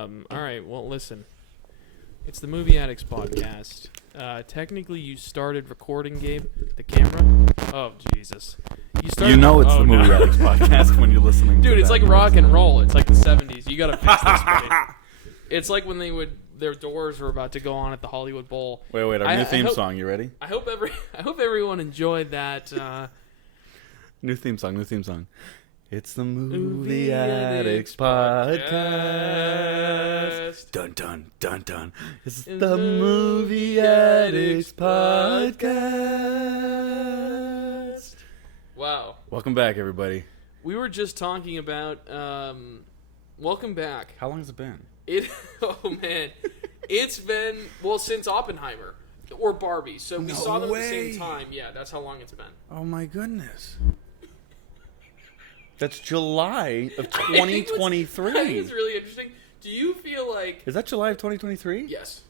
All right. Well, listen. It's the Movie Addicts podcast. Technically, you started recording, Gabe. The camera. Oh Jesus! You know it's the Movie Addicts podcast when you're listening. Dude, to it's that like rock and roll. It's like the '70s. You gotta fix this, buddy. It's like when their doors were about to go on at the Hollywood Bowl. Wait, our new theme song. You ready? I hope everyone enjoyed that. New theme song. It's the Movie Addicts podcast. Dun dun dun dun. It's the Movie Addicts podcast. Wow. Welcome back, everybody. We were just talking about welcome back. How long has it been? Oh man. It's been since Oppenheimer or Barbie. So we saw them at the same time. Yeah, that's how long it's been. Oh my goodness. That's July of 2023. I think it's really interesting. Do you feel like... Is that July of 2023? Yes.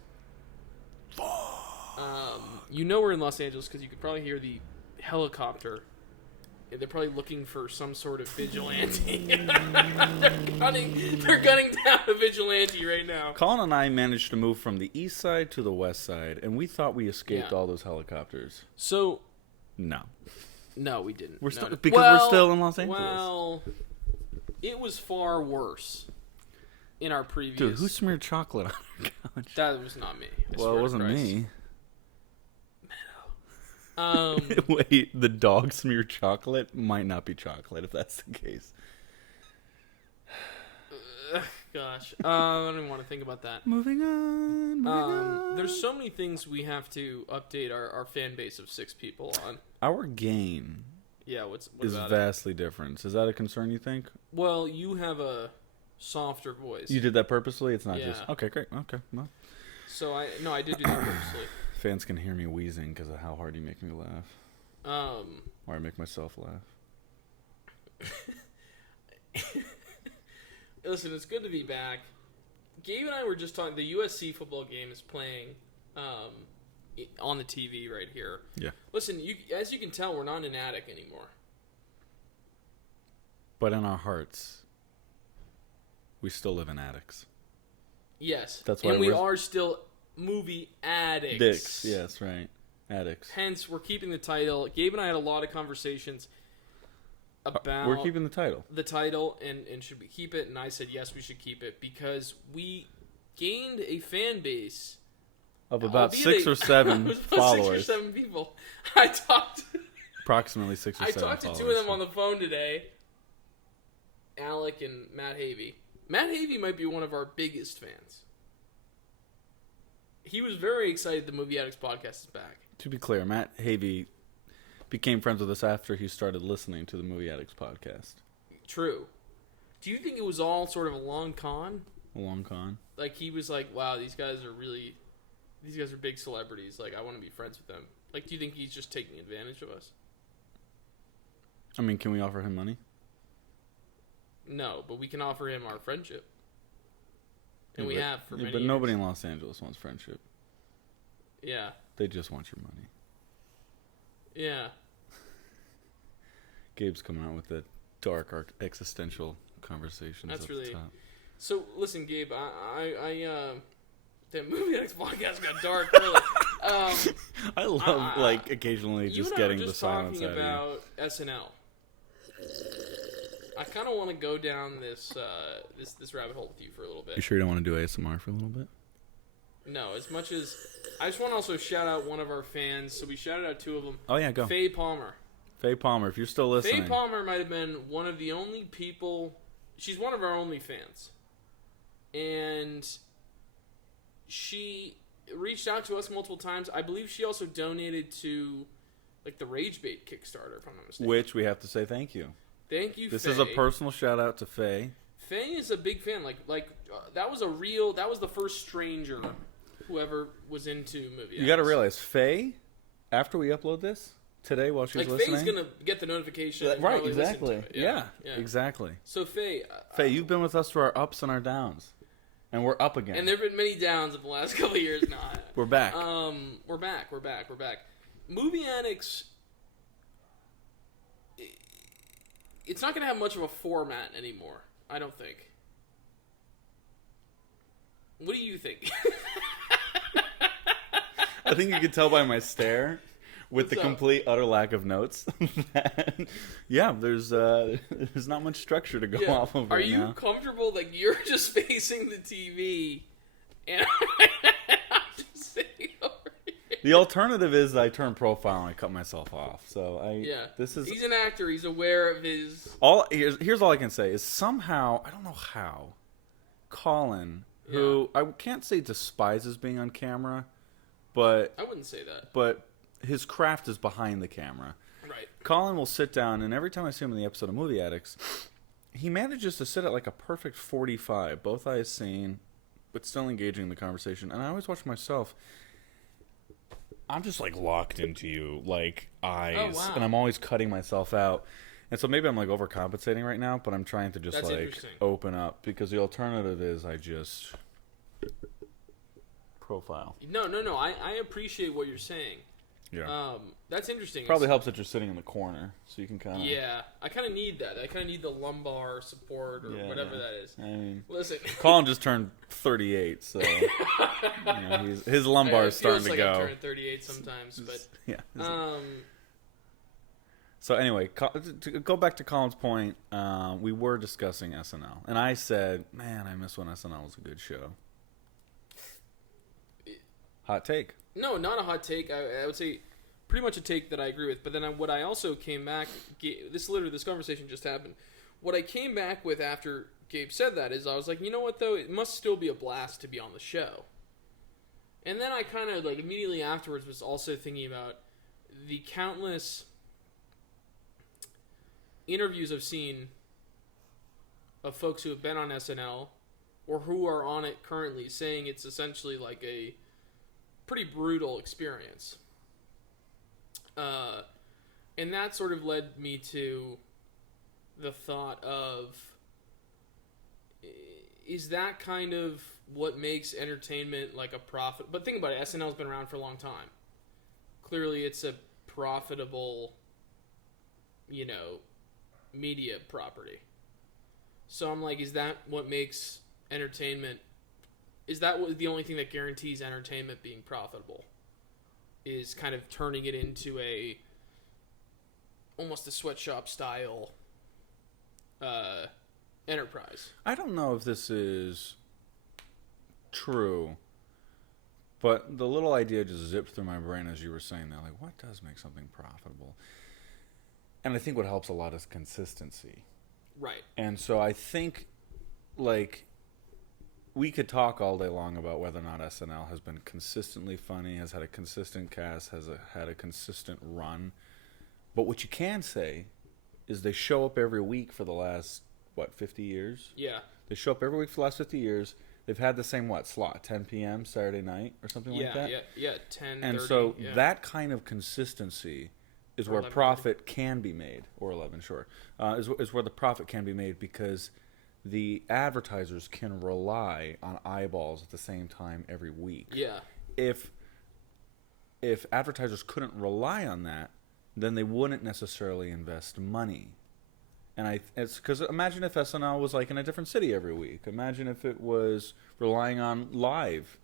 You know we're in Los Angeles because you could probably hear the helicopter. They're probably looking for some sort of vigilante. They're gunning down a vigilante right now. Colin and I managed to move from the east side to the west side, and we thought we escaped all those helicopters. So... No, we didn't. We're still we're still in Los Angeles. Well, it was far worse in our previous... Dude, who smeared chocolate on our couch? That was not me. Well, it wasn't me. Wait, the dog smeared chocolate? Might not be chocolate if that's the case. Gosh. I don't even want to think about that. Moving on. There's so many things we have to update our fan base of 6 people on. Our gain is vastly different. Is that a concern, you think? Well, you have a softer voice. You did that purposely? It's not just... Okay, great. Okay. Well. So, I did do that purposely. Fans can hear me wheezing because of how hard you make me laugh. Or I make myself laugh. Listen, it's good to be back. Gabe and I were just talking. The USC football game is playing on the TV right here. Yeah. Listen, as you can tell, we're not in an attic anymore. But in our hearts, we still live in attics. Yes. That's why we are still movie addicts. Dicks, yes, right. Addicts. Hence, we're keeping the title. Gabe and I had a lot of conversations about... We're keeping the title. The title, and should we keep it? And I said, yes, we should keep it, because we gained a fan base... Of about 6 or 7 followers. 6 or 7 people. Approximately 6 or 7 I talked to 2 of them on the phone today. Alec and Matt Havey. Matt Havey might be one of our biggest fans. He was very excited the Movie Addicts podcast is back. To be clear, Matt Havey became friends with us after he started listening to the Movie Addicts podcast. True. Do you think it was all sort of a long con? A long con? Like, he was like, wow, these guys are big celebrities. Like, I want to be friends with them. Like, do you think he's just taking advantage of us? I mean, can we offer him money? No, but we can offer him our friendship. And we have for many But years. Nobody in Los Angeles wants friendship. Yeah. They just want your money. Yeah. Gabe's coming out with the dark existential conversations. That's at really... the top. So, listen, Gabe, that Movie Addicts podcast got dark early. I love, occasionally just getting the silence out of you. You and I were just talking about SNL. I kind of want to go down this rabbit hole with you for a little bit. You sure you don't want to do ASMR for a little bit? No, as much as... I just want to also shout out one of our fans. So we shouted out 2 of them. Oh, yeah, go. Faye Palmer. Faye Palmer, if you're still listening. Faye Palmer might have been one of the only people... She's one of our only fans. And she reached out to us multiple times. I believe she also donated to the Rage Bait Kickstarter, if I'm not mistaken. Which we have to say thank you. Thank you, This Faye. is a personal shout out to Faye. Faye is a big fan. That was the first stranger who ever was into movies. You got to realize, Faye, after we upload this today while she's listening. Faye's going to get the notification. Right, exactly. Yeah, exactly. So Faye. Faye, you've been with us through our ups and our downs. And we're up again. And there have been many downs in the last couple of years. We're back. We're back. Movie Addicts, it's not going to have much of a format anymore, I don't think. What do you think? I think you can tell by my stare with What's the up? complete utter lack of notes. That, yeah, there's not much structure to go off of Are right you now. comfortable that you're just facing the TV and I'm just sitting over here? The alternative is I turn profile and I cut myself off. So Yeah. this is He's an actor. He's aware of his... all. Here's all I can say is somehow, I don't know how, Colin, who I can't say despises being on camera, but I wouldn't say that. but his craft is behind the camera. Right. Colin will sit down, and every time I see him in the episode of Movie Addicts, he manages to sit at like a perfect 45, both eyes seen, but still engaging in the conversation. And I always watch myself. I'm just like locked into you, like eyes, wow. and I'm always cutting myself out. And so maybe I'm like overcompensating right now, but I'm trying to just That's like interesting. open up, because the alternative is I just profile. No. I appreciate what you're saying. Yeah. That's interesting. Probably helps that you're sitting in the corner, so you can kind of. Yeah, I kind of need that. I kind of need the lumbar support or whatever that is. I mean, Listen, Colin just turned 38, so his lumbar is starting to like go. I turn 38 sometimes, but Yeah. So anyway, to go back to Colin's point, we were discussing SNL, and I said, "Man, I miss when SNL was a good show." Hot take. no, not a hot take. I would say pretty much a take that I agree with. But then what I also came back, this conversation just happened. What I came back with after Gabe said that is I was like, you know what though, it must still be a blast to be on the show. And then I kind of like immediately afterwards was also thinking about the countless interviews I've seen of folks who have been on SNL or who are on it currently saying it's essentially like a pretty brutal experience. And that sort of led me to the thought of, is that kind of what makes entertainment like a profit? But think about it, SNL's been around for a long time. Clearly it's a profitable, media property. So I'm like, is that what makes entertainment? Is that the only thing that guarantees entertainment being profitable? Is kind of turning it into almost a sweatshop style enterprise. I don't know if this is true, but the little idea just zipped through my brain as you were saying that. Like, what does make something profitable? And I think what helps a lot is consistency. Right. And so I think, like, we could talk all day long about whether or not SNL has been consistently funny, has had a consistent cast, had a consistent run. But what you can say is they show up every week for the last, 50 years? Yeah. They show up every week for the last 50 years. They've had the same, slot, 10 p.m. Saturday night or something like that? Yeah, 10, And 30, so yeah. that kind of consistency is Or where 11, profit can be made, or 11, sure, is where the profit can be made, because the advertisers can rely on eyeballs at the same time every week. Yeah. If advertisers couldn't rely on that, then they wouldn't necessarily invest money. And it's because imagine if SNL was like in a different city every week. Imagine if it was relying on live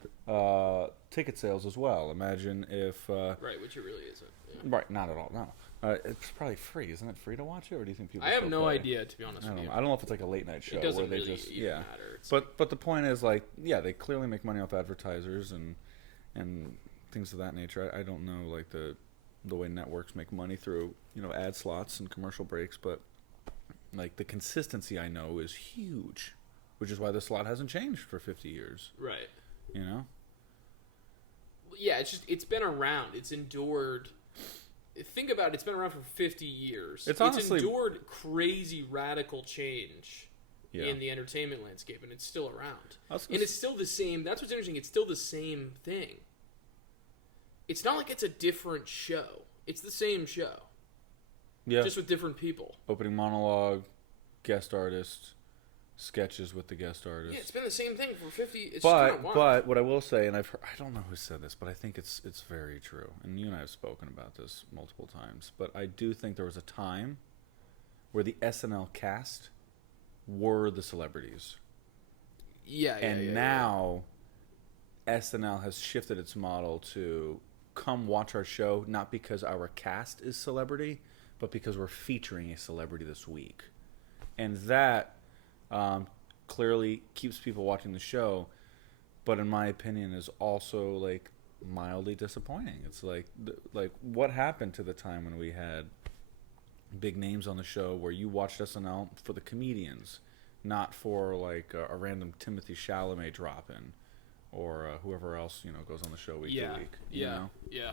ticket sales as well. Imagine if Right, which it really isn't. Yeah. right, not at all. No, it's probably free. Isn't it free to watch it, or do you think people? I have still no pay? idea, to be honest with you. I don't know if it's like a late night show It doesn't where they really just even matter. It's, But the point is, like, yeah, they clearly make money off advertisers and things of that nature. I don't know, like, the way networks make money through, ad slots and commercial breaks, but like the consistency I know is huge, which is why the slot hasn't changed for 50 years. right. Yeah, it's been around. It's endured. Think about it. It's been around for 50 years. It's honestly endured crazy radical change Yeah. in the entertainment landscape, and it's still around. I was And it's still the same. That's what's interesting. It's still the same thing. It's not like it's a different show. It's the same show, yeah. just with different people. Opening monologue, guest artist, sketches with the guest artist. Yeah, it's been the same thing for 50. It's But just kinda wild. but what I will say, and I don't know who said this, but I think it's very true. And you and I have spoken about this multiple times. But I do think there was a time where the SNL cast were the celebrities. Yeah, And now SNL has shifted its model to come watch our show, not because our cast is celebrity, but because we're featuring a celebrity this week. And that clearly keeps people watching the show, but in my opinion is also like mildly disappointing. It's like what happened to the time when we had big names on the show where you watched SNL for the comedians, not for like a random Timothy Chalamet drop in or whoever else goes on the show week to week. You know? Yeah.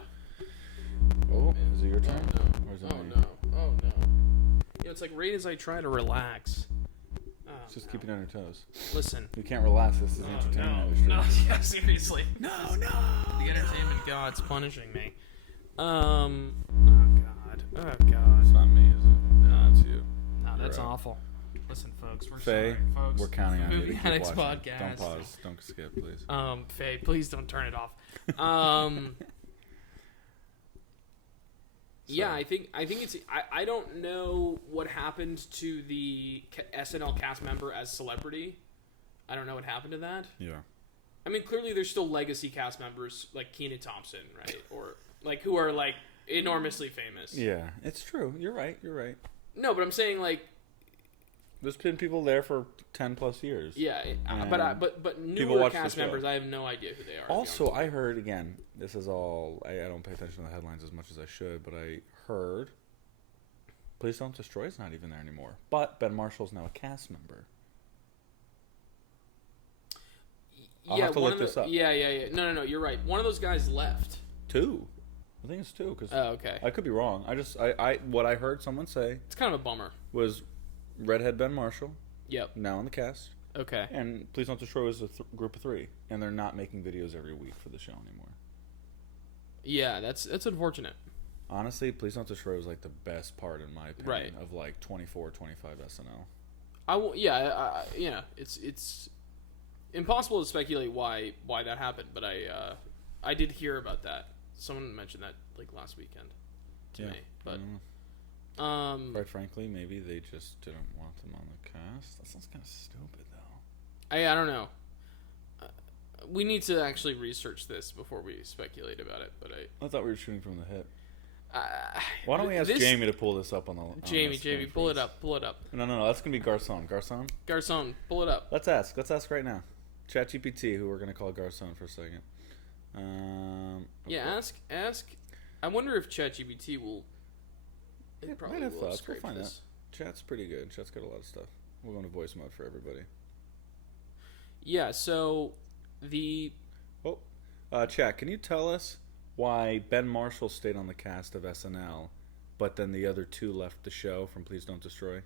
Oh, is it your turn? Oh no! Or is it Oh me? no! Oh no! It's like right as I try to relax. Just keep it on your toes. Listen. You can't relax. This is the entertainment industry. No, yeah, seriously. No. The entertainment god's punishing me. Oh god. It's not me, is it? No, it's you. No, that's You're out. awful. Listen, folks, we're Faye, sorry, folks. we're counting on you to Movie keep Addicts watching. Podcast. Don't pause. Don't skip, please. Faye, please don't turn it off. Yeah, I think it's. I don't know what happened to the SNL cast member as celebrity. I don't know what happened to that. Yeah. I mean, clearly there's still legacy cast members like Kenan Thompson, right? Or like who are like enormously famous. Yeah, it's true. You're right. No, but I'm saying like. There's been people there for 10 plus years. Yeah, but people newer watch cast the show. members, I have no idea who they are. Also, I heard, again, this is all, I don't pay attention to the headlines as much as I should, but I heard Please Don't Destroy is not even there anymore. But Ben Marshall's now a cast member. I'll have to look this up. Yeah. No, you're right. One of those guys left. 2. I think it's 2. Cause okay. I could be wrong. What I heard someone say It's kind of a bummer. was Redhead Ben Marshall, Yep. now in the cast. Okay. And Please Don't Destroy is a group of 3. And they're not making videos every week for the show anymore. Yeah, that's unfortunate. Honestly, Please Don't Destroy was like the best part, in my opinion, Right. of like 24, 25 SNL. It's impossible to speculate why that happened, but I did hear about that. Someone mentioned that like last weekend to me, but quite frankly, maybe they just didn't want them on the cast. That sounds kind of stupid, though. I don't know. We need to actually research this before we speculate about it. But I thought we were shooting from the hip. Why don't we ask Jamie to pull this up on the Jamie, pull it up. No, that's gonna be Garcon. Garcon, pull it up. Let's ask right now. ChatGPT, who we're gonna call Garcon for a second. Yeah, ask. I wonder if ChatGPT will. It probably might have thoughts. We'll find out. Chat's pretty good. Chat's got a lot of stuff. We're going to voice mode for everybody. Yeah. So Chat, can you tell us why Ben Marshall stayed on the cast of SNL, but then the other 2 left the show from Please Don't Destroy?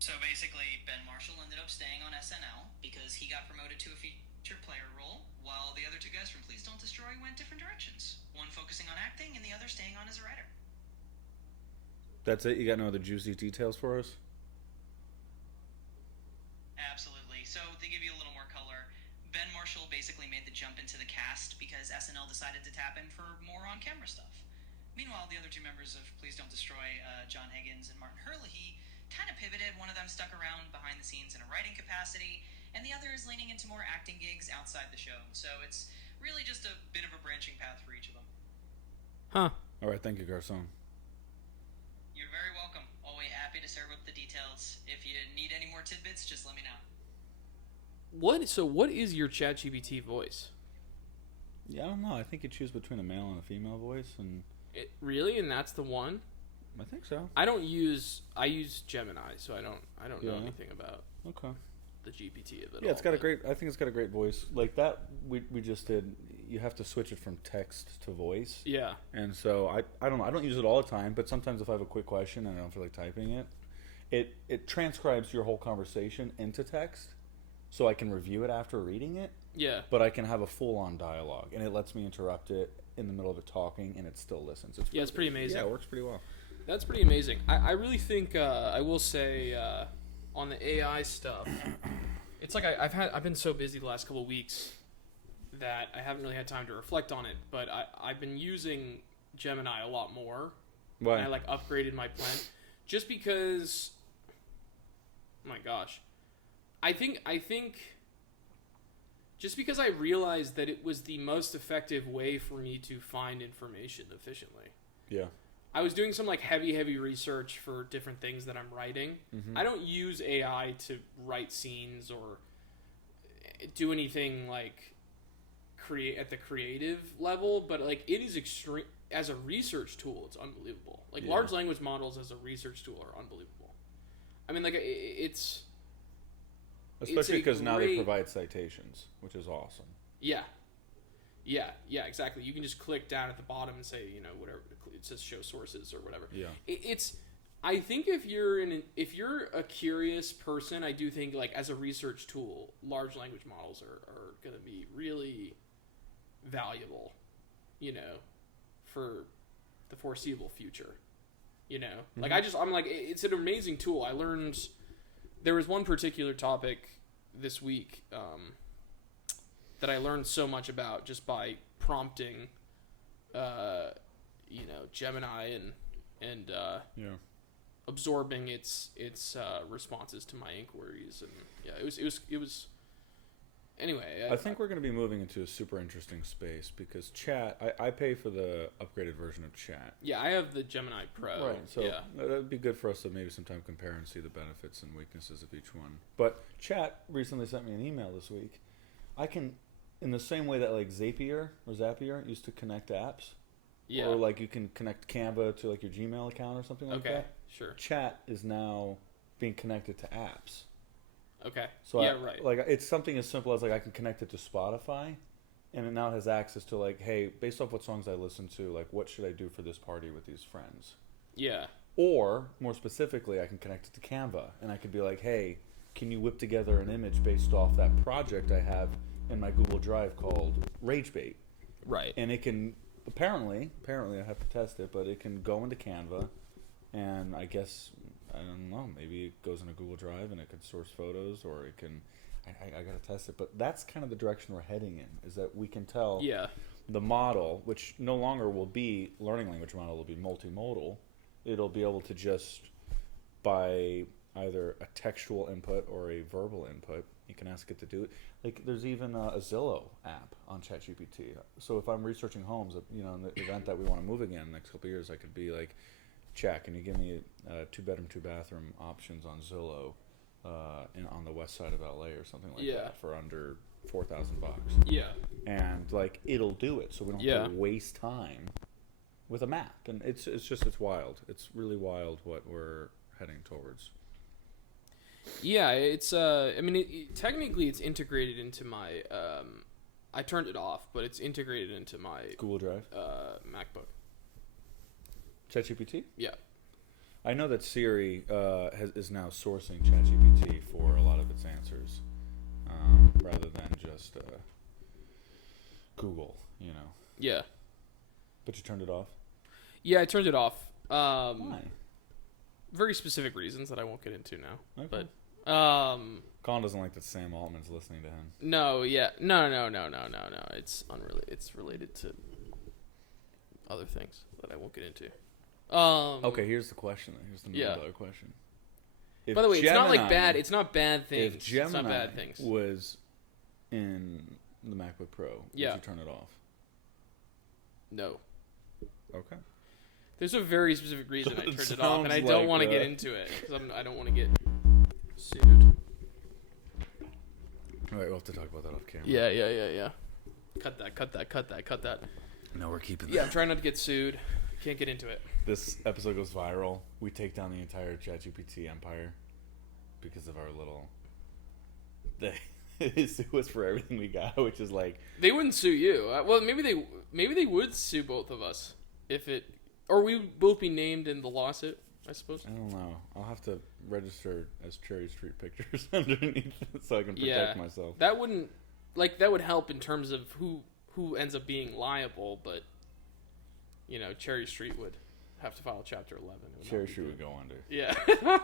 So basically, Ben Marshall ended up staying on SNL because he got promoted to a feature player role, while the other 2 guys from Please Don't Destroy went different directions. One focusing on acting, and the other staying on as a writer. That's it? You got no other juicy details for us? Absolutely. So to give you a little more color, Ben Marshall basically made the jump into the cast because SNL decided to tap him for more on-camera stuff. Meanwhile, the other 2 members of Please Don't Destroy, John Higgins and Martin Herlihy, kind of pivoted. One of them stuck around behind the scenes in a writing capacity, and the other is leaning into more acting gigs outside the show. So it's really just a bit of a branching path for each of them. Huh. All right, thank you, Garcon. You're very welcome. Always happy to serve up the details. If you need any more tidbits, just let me know. What is your ChatGPT voice? Yeah, I don't know. I think you choose between a male and a female voice, and Really? And that's the one? I think so. I use Gemini, so I don't know anything about the GPT of it. Yeah, it's got a great. I think it's got a great voice. Like that we just did. You have to switch it from text to voice. Yeah. And so I don't know. I don't use it all the time, but sometimes if I have a quick question and I don't feel like typing it, it transcribes your whole conversation into text, so I can review it after reading it. Yeah. But I can have a full-on dialogue, and it lets me interrupt it in the middle of it talking, and it still listens. It's pretty amazing. Yeah, it works pretty well. That's pretty amazing. I really think I will say on the AI stuff, it's like I've been so busy the last couple of weeks that I haven't really had time to reflect on it. But I've been using Gemini a lot more. Why? And I upgraded my plan just because. Oh my gosh, I think just because I realized that it was the most effective way for me to find information efficiently. Yeah. I was doing some like heavy research for different things that I'm writing. Mm-hmm. I don't use AI to write scenes or do anything like create at the creative level, but like it is extreme as a research tool. It's unbelievable. Like large language models as a research tool are unbelievable. I mean, like it's especially because now they provide citations, which is awesome. Yeah, exactly. You can just click down at the bottom and say, you know, whatever it says, show sources or whatever. Yeah, it's. I think if you're a curious person, I do think like as a research tool, large language models are going to be really valuable, you know, for the foreseeable future. You know, like I'm like, it's an amazing tool. I learned there was one particular topic this week that I learned so much about just by prompting, you know, Gemini and absorbing its responses to my inquiries, and yeah, it was. Anyway, I think we're going to be moving into a super interesting space because chat. I pay for the upgraded version of chat. Yeah, I have the Gemini Pro. Right, so yeah. that'd be good for us to maybe sometime compare and see the benefits and weaknesses of each one. But chat recently sent me an email this week. I can, in the same way that like Zapier used to connect apps. Yeah. Or like you can connect Canva to like your Gmail account or something like that. Okay, sure. Chat is now being connected to apps. Okay. So yeah, right. Like it's something as simple as like I can connect it to Spotify, and it now has access to like, hey, based off what songs I listen to, like what should I do for this party with these friends? Yeah. Or more specifically, I can connect it to Canva, and I could be like, hey, can you whip together an image based off that project I have in my Google Drive called Rage Bait? Right. And it can apparently I have to test it, but it can go into Canva, and I guess. I don't know. Maybe it goes into Google Drive and it can source photos, or it can. I gotta test it, but that's kind of the direction we're heading in. Is that we can tell the model, which no longer will be learning language model, will be multimodal. It'll be able to just by either a textual input or a verbal input, you can ask it to do it. Like there's even a Zillow app on ChatGPT. So if I'm researching homes, you know, in the event that we want to move again in the next couple of years, I could be like. Check, and you give me 2-bedroom, 2-bathroom options on Zillow, on the west side of LA or something like that for under $4,000. Yeah, and like it'll do it, so we don't have to waste time with a map. And it's wild. It's really wild what we're heading towards. Yeah, it's I mean, technically it's integrated into my. I turned it off, but it's integrated into my Google Drive, MacBook. ChatGPT? Yeah. I know that Siri is now sourcing ChatGPT for a lot of its answers, rather than just Google, you know. Yeah. But you turned it off? Yeah, I turned it off. Why? Very specific reasons that I won't get into now. Okay. But Colin doesn't like that Sam Altman's listening to him. No, yeah. No. It's unrelated. It's related to other things that I won't get into. Okay, here's the question. Here's the $1 question. If by the way, Gemini, it's not like bad. It's not bad things. If Gemini it's not bad things. was in the MacBook Pro, would you turn it off? No. Okay. There's a very specific reason I turned it off, and I don't want to get into it because I don't want to get sued. All right, we'll have to talk about that off camera. Yeah. Cut that. No, we're keeping that. Yeah, I'm trying not to get sued. Can't get into it. This episode goes viral. We take down the entire ChatGPT empire because of our little. They sue us for everything we got, which is like they wouldn't sue you. Well, maybe they would sue both of us if it, or we would both be named in the lawsuit. I suppose. I don't know. I'll have to register as Cherry Street Pictures underneath it so I can protect myself. That would help in terms of who ends up being liable, but. You know, Cherry Street would have to file Chapter 11. Cherry Street would go under. Yeah.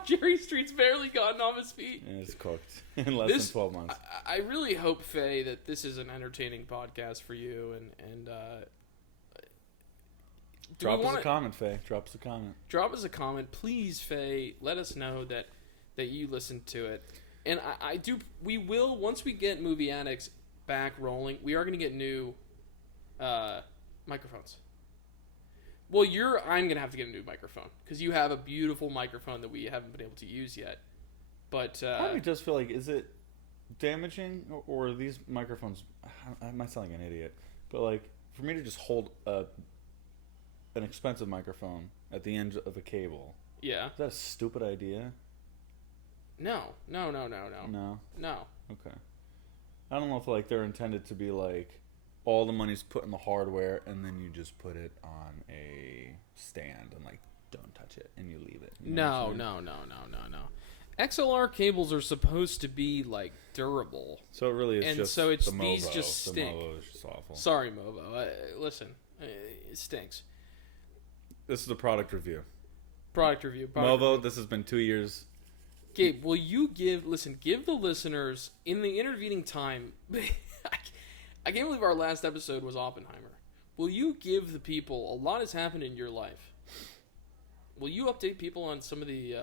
Cherry Street's barely gotten off his feet. And it's cooked in less than 12 months. I really hope, Faye, that this is an entertaining podcast for you. And Drop us a comment, Faye. Drop us a comment. Drop us a comment. Please, Faye, let us know that you listened to it. And we will, once we get Movie Addicts back rolling, we are going to get new microphones. Well, I'm going to have to get a new microphone because you have a beautiful microphone that we haven't been able to use yet. But part of me does feel like, is it damaging or are these microphones? I might sound like an idiot, but like for me to just hold an expensive microphone at the end of a cable, yeah, is that a stupid idea? No. No. Okay. I don't know if like they're intended to be like all the money's put in the hardware and then you just put it on a stand and like don't touch it and you leave it. You know No. XLR cables are supposed to be like durable. So it really is and just so it's the Movo. these just stink. The Movo is just awful. Sorry, Movo. Listen, it stinks. This is a product review. Movo, this has been 2 years. Gabe, will you give the listeners, in the intervening time, I can't believe our last episode was Oppenheimer. Will you give the people, a lot has happened in your life. Will you update people on some of the,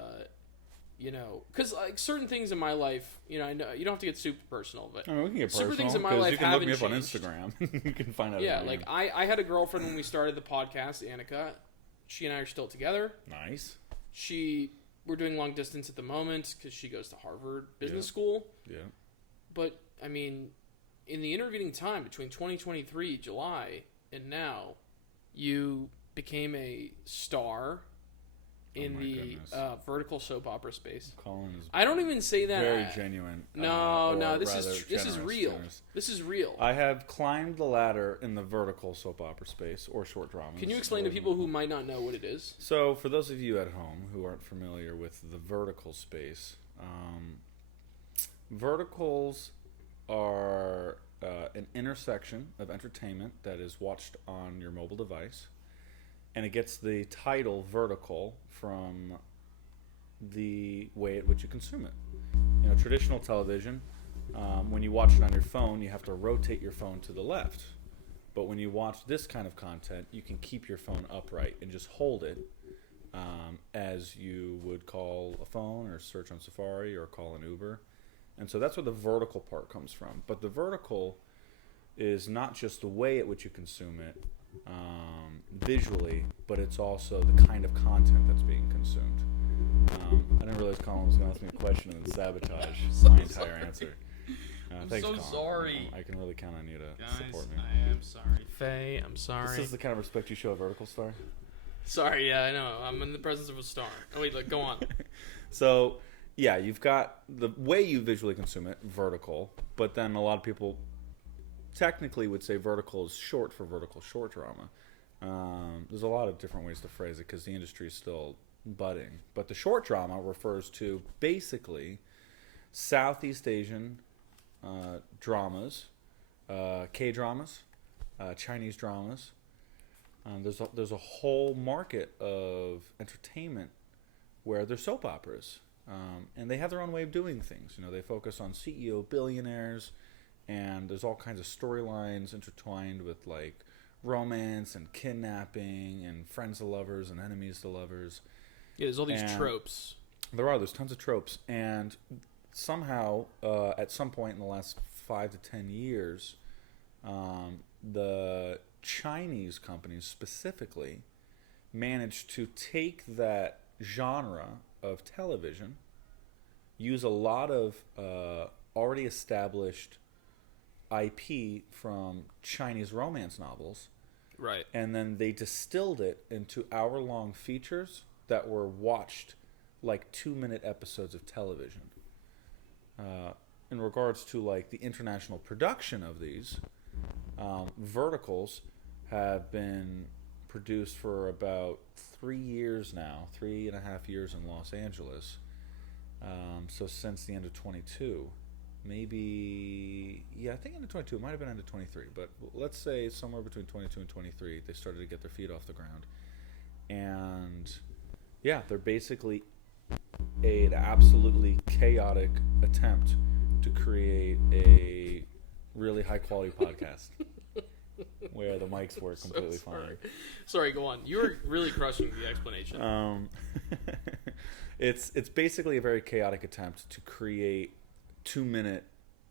because like certain things in my life, I know you don't have to get super personal, but we can get personal. Super things in my life you can look me up changed. on Instagram. You can find out. Yeah, like I had a girlfriend when we started the podcast, Annika. She and I are still together. Nice. We're doing long distance at the moment because she goes to Harvard Business School. Yeah. But, I mean, in the intervening time between 2023, July, and now, you became a star in the vertical soap opera space. Colin is I don't even say that. very genuine. This is real. Generous. This is real. I have climbed the ladder in the vertical soap opera space or short dramas. Can you explain to people who might not know what it is? So, for those of you at home who aren't familiar with the vertical space, verticals are an intersection of entertainment that is watched on your mobile device. And it gets the title vertical from the way at which you consume it. Traditional television, when you watch it on your phone, you have to rotate your phone to the left. But when you watch this kind of content, you can keep your phone upright and just hold it as you would call a phone or search on Safari or call an Uber. And so that's where the vertical part comes from. But the vertical is not just the way at which you consume it, visually, but it's also the kind of content that's being consumed. I didn't realize Colin was going to ask me a question and then sabotage my entire answer. Thanks, Colin. Sorry. I can really count on you to support me. I am sorry. Faye, I'm sorry. This is the kind of respect you show a vertical star? Sorry, yeah, I know. I'm in the presence of a star. Oh, wait, go on. So, yeah, you've got the way you visually consume it, vertical, but then a lot of people technically would say vertical is short for vertical short drama. There's a lot of different ways to phrase it because the industry is still budding. But the short drama refers to basically Southeast Asian dramas, K-dramas, Chinese dramas. There's a whole market of entertainment where they're soap operas. And they have their own way of doing things. They focus on CEO billionaires, and there's all kinds of storylines intertwined with like romance and kidnapping and friends to lovers and enemies to lovers. Yeah, there's all these tropes. There's tons of tropes, and somehow at some point in the last 5 to 10 years, the Chinese companies specifically managed to take that genre of television, use a lot of already established IP from Chinese romance novels, right? And then they distilled it into hour-long features that were watched like 2-minute episodes of television. In regards to like the international production of these, verticals have been produced for about 3 years now, 3.5 years in Los Angeles. So since the end of 22, maybe, I think end of 22, it might have been end of 23, but let's say somewhere between 22 and 23, they started to get their feet off the ground. And yeah, they're basically an absolutely chaotic attempt to create a really high quality podcast where the mics work completely fine. Sorry, go on. You were really crushing the explanation. It's basically a very chaotic attempt to create 2-minute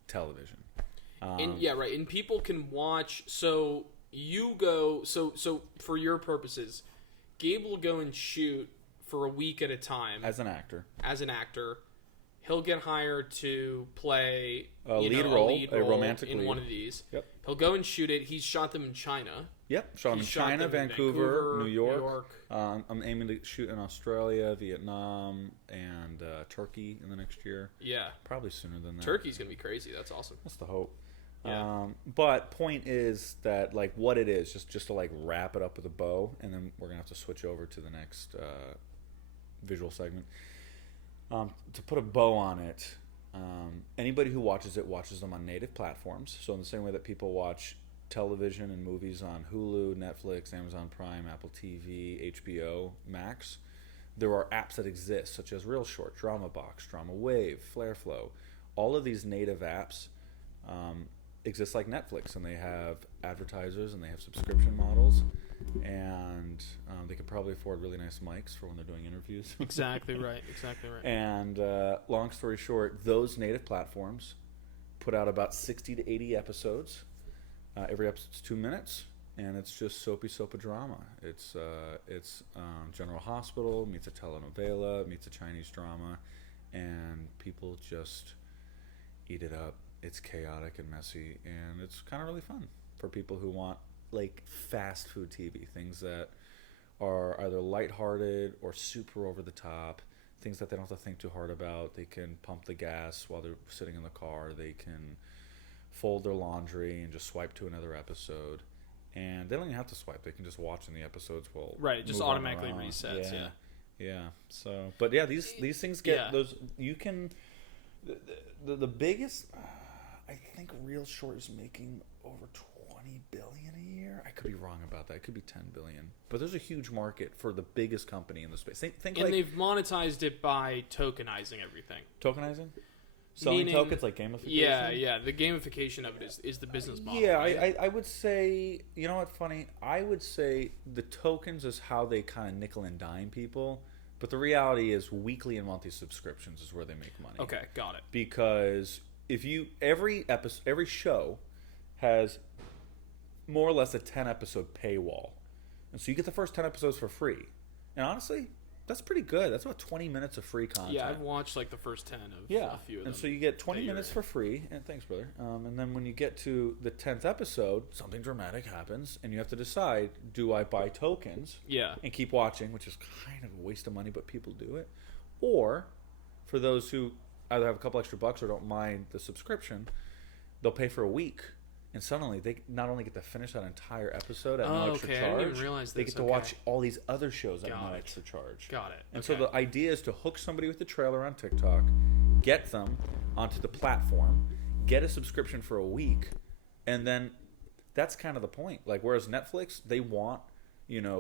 television. And yeah, right. And people can watch. So you go. So for your purposes, Gabe will go and shoot for a week at a time as an actor. He'll get hired to play a lead role, a romantic in lead. one of these. Yep. He'll go and shoot it. He's shot them in China. Yep. Shot them in China, Vancouver, New York. I'm aiming to shoot in Australia, Vietnam, and Turkey in the next year. Yeah. Probably sooner than that. Turkey's going to be crazy. That's awesome. That's the hope. Yeah. But point is that, like, what it is, just to, like, wrap it up with a bow, and then we're going to have to switch over to the next visual segment. To put a bow on it, anybody who watches them on native platforms. So in the same way that people watch television and movies on Hulu, Netflix, Amazon Prime, Apple TV, HBO Max, there are apps that exist, such as Real Short, Drama Box, Drama Wave, Flareflow. All of these native apps exist like Netflix, and they have advertisers and they have subscription models, and they could probably afford really nice mics for when they're doing interviews. Exactly right. And long story short, those native platforms put out about 60 to 80 episodes. Every episode's 2 minutes, and it's just soapy soap drama. It's General Hospital meets a telenovela meets a Chinese drama, and people just eat it up. It's chaotic and messy, and it's kind of really fun for people who want, like, fast food TV, things that are either lighthearted or super over the top, things that they don't have to think too hard about. They can pump the gas while they're sitting in the car. They can fold their laundry and just swipe to another episode, and they don't even have to swipe. They can just watch in the episodes while it just automatically resets. Yeah. So, but yeah, these things get those. You can the biggest. I think Real Short is making over $20 billion a year. I could be wrong about that. It could be $10 billion. But there's a huge market for the biggest company in the space. Think and they've monetized it by tokenizing everything. Tokenizing? Selling tokens like gamification? Yeah. The gamification of it is the business model. Yeah, right? I would say, you know what's funny? I would say the tokens is how they kind of nickel and dime people. But the reality is weekly and monthly subscriptions is where they make money. Okay, got it. Because every show has more or less a 10-episode paywall, and so you get the first 10 episodes for free. And honestly, that's pretty good. That's about 20 minutes of free content. Yeah, I've watched like the first 10 of a few of them. And so you get 20 minutes for free. And thanks, brother. And then when you get to the 10th episode, something dramatic happens, and you have to decide: do I buy tokens? Yeah. And keep watching, which is kind of a waste of money, but people do it. Or for those who either have a couple extra bucks or don't mind the subscription, they'll pay for a week, and suddenly they not only get to finish that entire episode at no extra charge, I didn't even realize they get to watch all these other shows at no extra charge. Got it. And so the idea is to hook somebody with the trailer on TikTok, get them onto the platform, get a subscription for a week, and then that's kind of the point. Like, whereas Netflix, they want,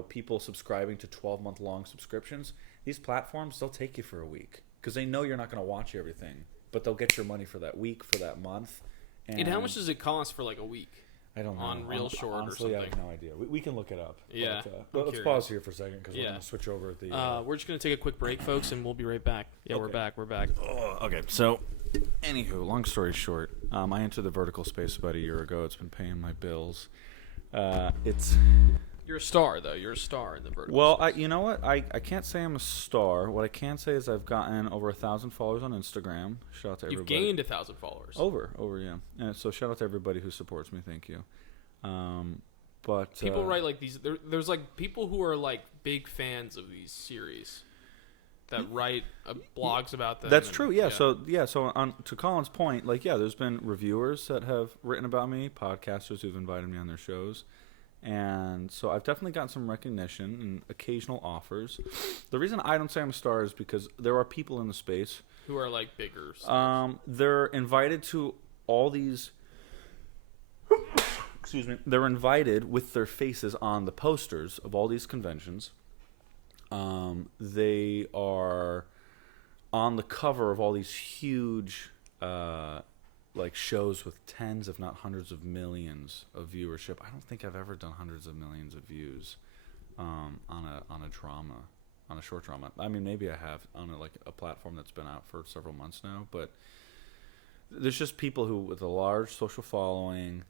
people subscribing to 12-month long subscriptions. These platforms, they'll take you for a week, because they know you're not going to watch everything, but they'll get your money for that week, for that month. And how much does it cost for like a week? I don't know. On Real Short honestly, or something? I have no idea. We can look it up. Yeah. But let's pause here for a second, because we're going to switch over at the... we're just going to take a quick break, folks, and we'll be right back. Yeah, okay. We're back. Oh, okay, so, anywho, long story short, I entered the vertical space about a year ago. It's been paying my bills. You're a star, though. You're a star in the vertical. Well, you know what? I can't say I'm a star. What I can say is I've gotten over 1,000 followers on Instagram. Shout out to everybody. You've gained 1,000 followers. Over, yeah. And so shout out to everybody who supports me. Thank you. But people write like these. There's like people who are like big fans of these series that write blogs about them. That's true. Yeah. So on to Colin's point, like, there's been reviewers that have written about me, podcasters who've invited me on their shows. And so I've definitely gotten some recognition and occasional offers. The reason I don't say I'm a star is because there are people in the space who are like bigger stars. They're invited to all these... Excuse me. They're invited with their faces on the posters of all these conventions. They are on the cover of all these huge... like shows with tens, if not hundreds of millions of viewership. I don't think I've ever done hundreds of millions of views on a drama, on a short drama. I mean, maybe I have on a platform that's been out for several months now, but there's just people who with a large social following,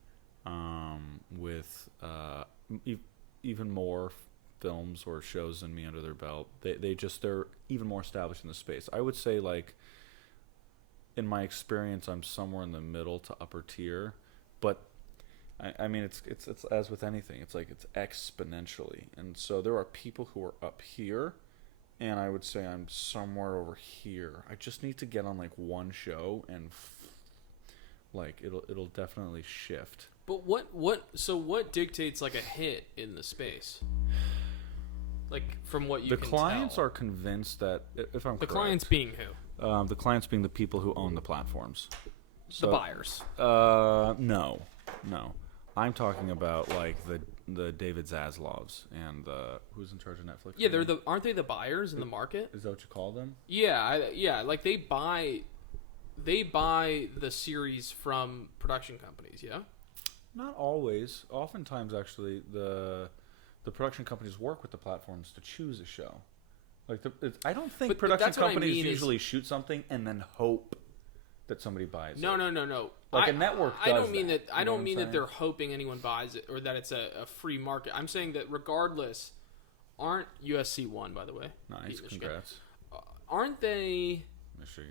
with even more films or shows than me under their belt. They're even more established in the space. I would say, like, in my experience, I'm somewhere in the middle to upper tier, but I mean, it's as with anything, it's like it's exponentially, and so there are people who are up here, and I would say I'm somewhere over here. I just need to get on like one show, and like it'll definitely shift. But what dictates like a hit in the space? Like from what you the can clients tell. Are convinced that if I'm the correct, clients being who? The clients being the people who own the platforms. So, the buyers. No. I'm talking about like the David Zaslavs and who's in charge of Netflix. Yeah, aren't they the buyers in the market? Is that what you call them? Yeah, like they buy the series from production companies. Yeah. Not always. Oftentimes, actually, the production companies work with the platforms to choose a show. Like I don't think production companies usually shoot something and then hope that somebody buys it. No. Like a network does I don't mean that. I don't mean that saying? they're hoping anyone buys it or that it's a free market. I'm saying that regardless, aren't USC won, by the way? Nice, congrats. Aren't they? Michigan.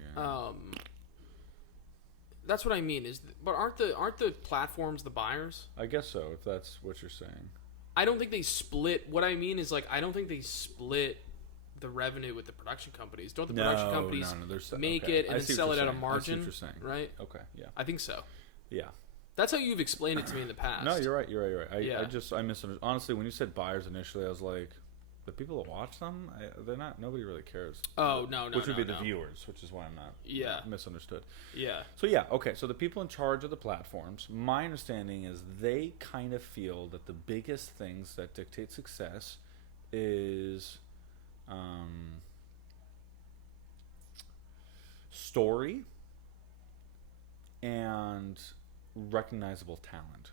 That's what I mean. But aren't the platforms the buyers? I guess so. If that's what you're saying. I don't think they split. What I mean is, like, I don't think they split the revenue with the production companies. Don't the production companies make it and then sell it at a margin? I see what you're saying. Right? Okay, yeah. I think so. Yeah. That's how you've explained it to me in the past. No, you're right. I misunderstood. Honestly, when you said buyers initially, I was like, the people that watch them, they're not. Nobody really cares. Oh no, which would be the viewers, which is why I'm not. Yeah. Misunderstood. Yeah. So yeah, okay. So the people in charge of the platforms, my understanding is they kind of feel that the biggest things that dictate success is story and recognizable talent.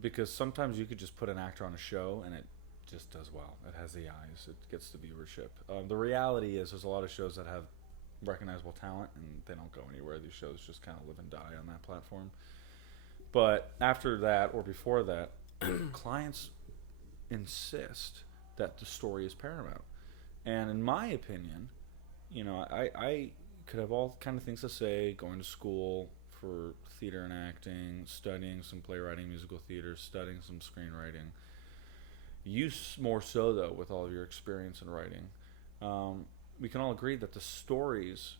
Because sometimes you could just put an actor on a show and it just does well. It has the eyes. It gets the viewership. The reality is there's a lot of shows that have recognizable talent and they don't go anywhere. These shows just kind of live and die on that platform. But after that or before that, clients insist that the story is paramount. And in my opinion, you know, I could have all kind of things to say, going to school for theater and acting, studying some playwriting, musical theater, studying some screenwriting. You more so, though, with all of your experience in writing. We can all agree that the stories,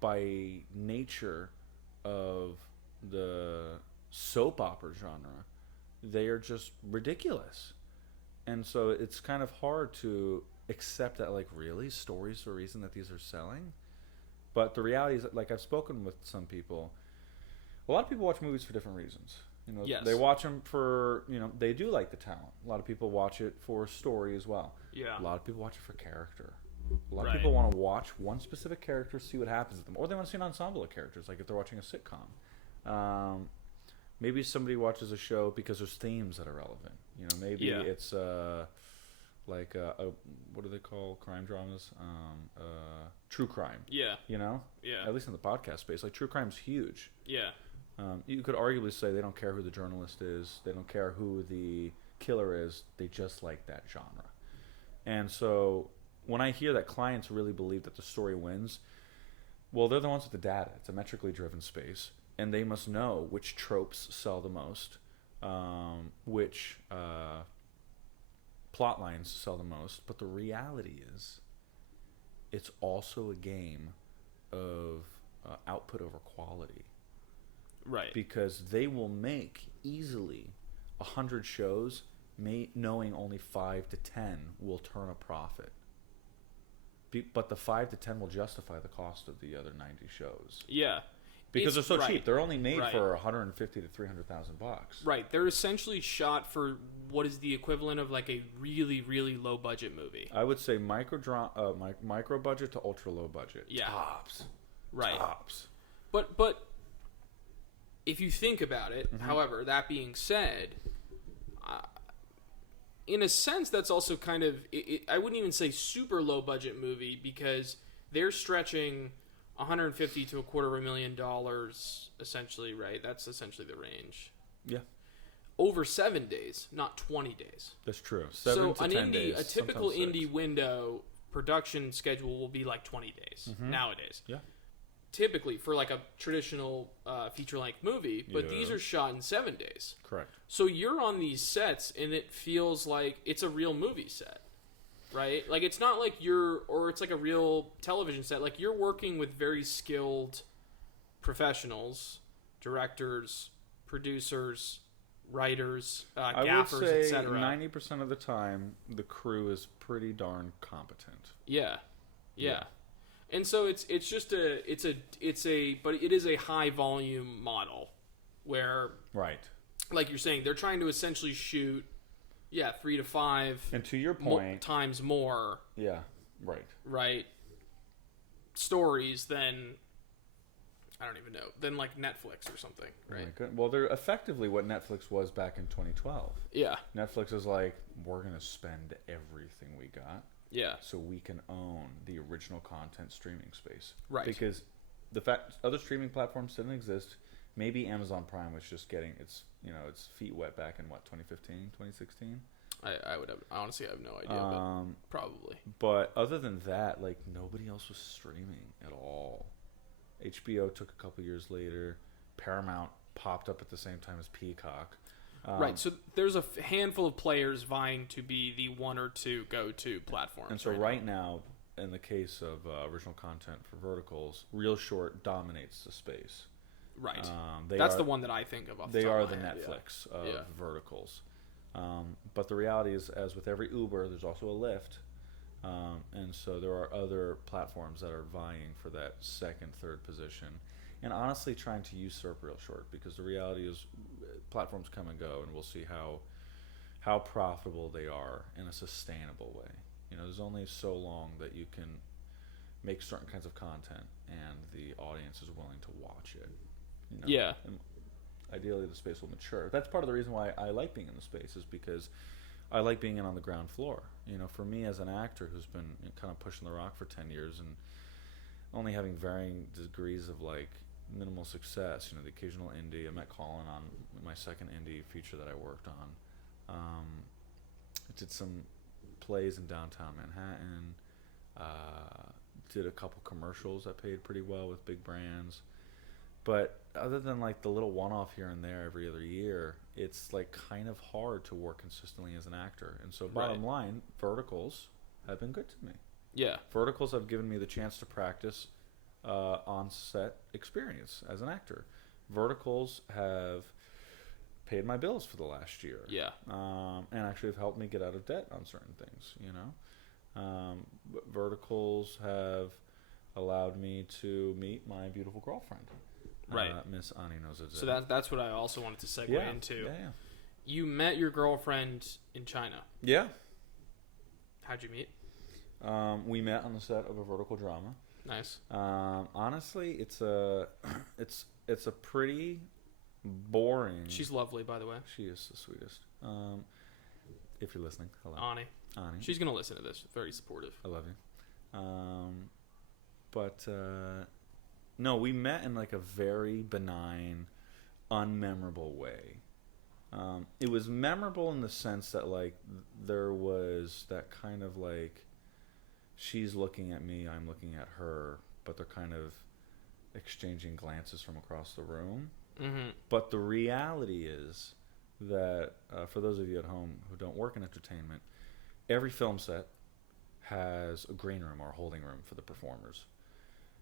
by nature of the soap opera genre, they are just ridiculous. And so it's kind of hard to accept that, like, really? Stories are the reason that these are selling? But the reality is that, like, I've spoken with some people. A lot of people watch movies for different reasons. You know, yes. They watch them for, you know, they do like the talent. A lot of people watch it for story as well. Yeah. A lot of people watch it for character. A lot of people want to watch one specific character, see what happens to them. Or they want to see an ensemble of characters, like if they're watching a sitcom. Maybe somebody watches a show because there's themes that are relevant. You know, maybe it's what do they call crime dramas? True crime. Yeah. You know? Yeah. At least in the podcast space. Like, true crime's huge. Yeah. You could arguably say they don't care who the journalist is. They don't care who the killer is. They just like that genre. And so when I hear that clients really believe that the story wins, well, they're the ones with the data. It's a metrically driven space. And they must know which tropes sell the most, which plot lines sell the most. But the reality is it's also a game of output over quality. Right. Because they will make easily 100 shows, knowing only 5 to 10 will turn a profit. But the 5 to 10 will justify the cost of the other 90 shows. Yeah. Because they're so cheap. They're only made for 150 to 300,000 bucks. Right. They're essentially shot for what is the equivalent of like a really, really low budget movie. I would say micro budget to ultra low budget. Yeah. Tops. Right. Tops. But if you think about it, however, that being said, in a sense, that's also kind of, I wouldn't even say super low budget movie because they're stretching 150 to $250,000, essentially, right? That's essentially the range. Yeah. Over 7 days, not 20 days. That's true. 7 to 10 days. A typical sometimes 6. indie window production schedule will be like 20 days nowadays. Yeah. Typically for like a traditional feature-length movie, but these are shot in 7 days. Correct. So you're on these sets, and it feels like it's a real movie set, right? Like it's not like it's like a real television set. Like you're working with very skilled professionals, directors, producers, writers, gaffers, I would say etc. 90% of the time, the crew is pretty darn competent. Yeah. And so but it is a high volume model where, Right. like you're saying, they're trying to essentially shoot, 3 to 5, and to your point, times more, right, stories than, I don't even know, than like Netflix or something, right? Well, they're effectively what Netflix was back in 2012. Yeah. Netflix is like, we're gonna spend everything we got. Yeah. So we can own the original content streaming space. Right. Because the fact other streaming platforms didn't exist. Maybe Amazon Prime was just getting its feet wet back in 2015, 2016. I honestly have no idea, but probably. But other than that, like nobody else was streaming at all. HBO took a couple years later. Paramount popped up at the same time as Peacock. Right, so there's a handful of players vying to be the one or two go-to platforms. And so right now, in the case of original content for verticals, Real Short dominates the space. Right. That's the one that I think of off the top of my head. Netflix of verticals. But the reality is, as with every Uber, there's also a Lyft. And so there are other platforms that are vying for that second, third position. And honestly trying to usurp Real Short, because the reality is platforms come and go, and we'll see how profitable they are in a sustainable way. There's only so long that you can make certain kinds of content and the audience is willing to watch it. Yeah. And ideally the space will mature. That's part of the reason why I like being in the space, is because I like being in on the ground floor. For me as an actor who's been kind of pushing the rock for 10 years and only having varying degrees of like minimal success, the occasional indie. I met Colin on my second indie feature that I worked on. I did some plays in downtown Manhattan. Did a couple commercials that paid pretty well with big brands. But other than like the little one-off here and there every other year, it's like kind of hard to work consistently as an actor. And so bottom line, verticals have been good to me. Yeah. Verticals have given me the chance to practice on-set experience as an actor. Verticals have paid my bills for the last year. Yeah. And actually have helped me get out of debt on certain things, Verticals have allowed me to meet my beautiful girlfriend. Right. Miss Ani Nozadze. So that's what I also wanted to segue into. Yeah. You met your girlfriend in China. Yeah. How'd you meet? We met on the set of a vertical drama. Nice. Honestly, it's a pretty boring. She's lovely, by the way. She is the sweetest. If you're listening, hello. Ani. She's gonna listen to this. Very supportive. I love you. But no, we met in like a very benign, unmemorable way. It was memorable in the sense that like there was that kind of like, she's looking at me, I'm looking at her, but they're kind of exchanging glances from across the room. Mm-hmm. But the reality is that for those of you at home who don't work in entertainment, every film set has a green room or a holding room for the performers.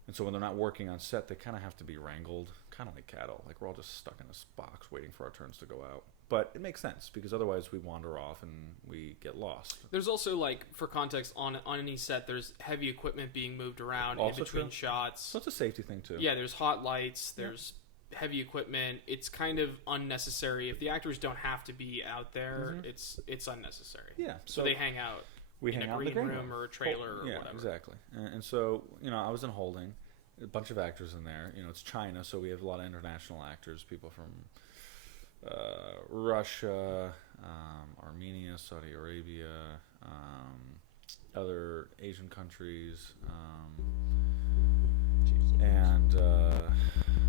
And so when they're not working on set, they kind of have to be wrangled, kind of like cattle. Like we're all just stuck in this box waiting for our turns to go out. But it makes sense because otherwise we wander off and we get lost. There's also, like, for context, on any set, there's heavy equipment being moved around Also in between true. shots. So it's a safety thing too. Yeah, there's hot lights, there's heavy equipment. It's kind of unnecessary. If the actors don't have to be out there, it's unnecessary. Yeah. So they hang out in a green room or a trailer or whatever. Exactly. And so, I was in holding, a bunch of actors in there. It's China, so we have a lot of international actors, people from Russia, Armenia, Saudi Arabia, other Asian countries, and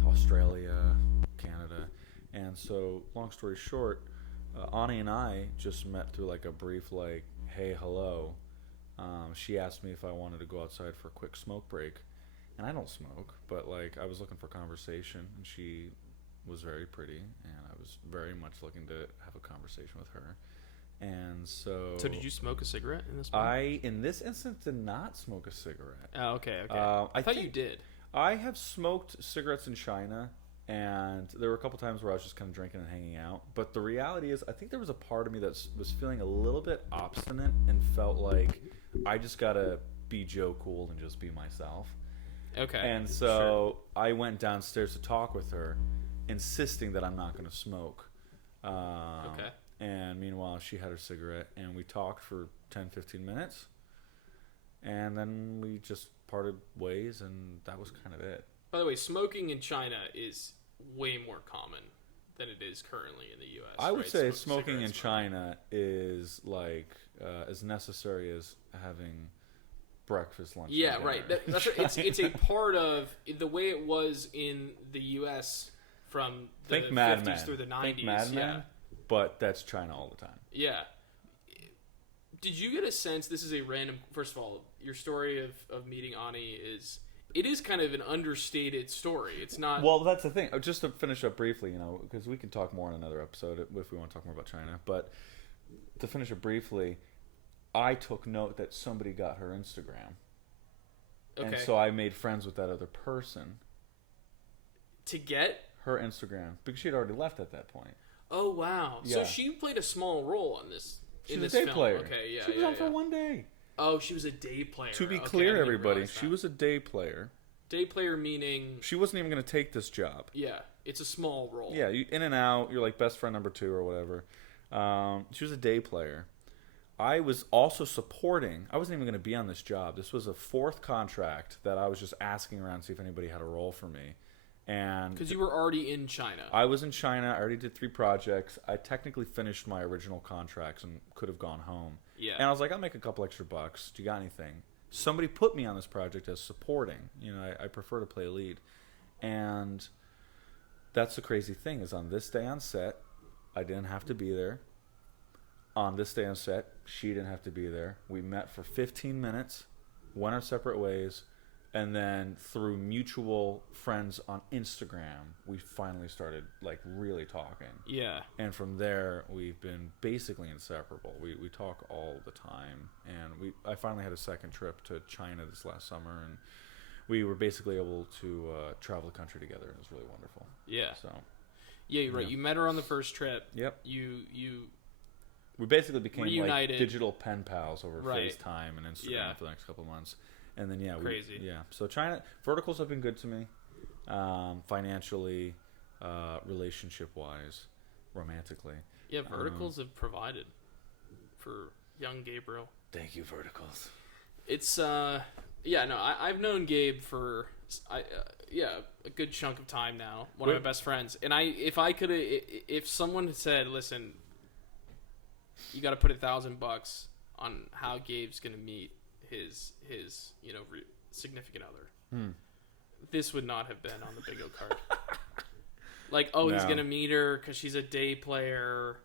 Australia, Canada. And so, long story short, Ani and I just met through like a brief like, hey, hello. She asked me if I wanted to go outside for a quick smoke break. And I don't smoke, but like I was looking for conversation, and she was very pretty, and I was very much looking to have a conversation with her. And so did you smoke a cigarette in this one? I, in this instance, did not smoke a cigarette. Oh, okay. I thought you did. I have smoked cigarettes in China, and there were a couple times where I was just kind of drinking and hanging out. But the reality is, I think there was a part of me that was feeling a little bit obstinate and felt like I just gotta be Joe Cool and just be myself. Okay. And so I went downstairs to talk with her, insisting that I'm not going to smoke. Okay. And meanwhile, she had her cigarette, and we talked for 10, 15 minutes. And then we just parted ways, and that was kind of it. By the way, smoking in China is way more common than it is currently in the U.S. I would say smoking in cigarette China is like as necessary as having breakfast, lunch. Yeah, and right. dinner. It's a part of the way it was in the U.S. from the Think Mad 50s Men. through the 90s. Think Mad Men, but that's China all the time. Yeah. Did you get a sense, this is a random, first of all, your story of meeting Ani it is kind of an understated story. It's not... Well, that's the thing. Just to finish up briefly, because we can talk more in another episode if we want to talk more about China. But to finish up briefly, I took note that somebody got her Instagram. Okay. And so I made friends with that other person. To get? Her Instagram. Because she had already left at that point. Oh, wow. Yeah. So she played a small role in this She in was this a day film. player. Okay, yeah, She was on for one day. Oh, she was a day player. To be Okay, I clear, didn't everybody, realize she that. was a day player. Day player meaning... She wasn't even going to take this job. Yeah, it's a small role. Yeah, you in and out. You're like best friend number 2 or whatever. She was a day player. I was also supporting. I wasn't even going to be on this job. This was a 4th contract that I was just asking around to see if anybody had a role for me. And Because you were already in China. I was in China. I already did 3 projects. I technically finished my original contracts and could have gone home. Yeah. And I was like, I'll make a couple extra bucks. Do you got anything? Somebody put me on this project as supporting. I prefer to play a lead. And that's the crazy thing is on this day on set, I didn't have to be there. On this day on set, she didn't have to be there. We met for 15 minutes, went our separate ways, and then through mutual friends on Instagram, we finally started like really talking. Yeah. And from there, we've been basically inseparable. We talk all the time, and I finally had a second trip to China this last summer, and we were basically able to travel the country together. It was really wonderful. Yeah. So. Yeah, you're right. Yeah. You met her on the first trip. Yep. We We basically became reunited. like digital pen pals over Right. FaceTime and Instagram Yeah. for the next couple of months. And then, Crazy. So China, verticals have been good to me, financially, relationship-wise, romantically. Yeah, verticals have provided for young Gabriel. Thank you, verticals. It's I've known Gabe for a good chunk of time now. One of my best friends. And if someone had said, listen, you got to put $1,000 on how Gabe's gonna meet his significant other, this would not have been on the bingo card. Like, he's gonna meet her because she's a day player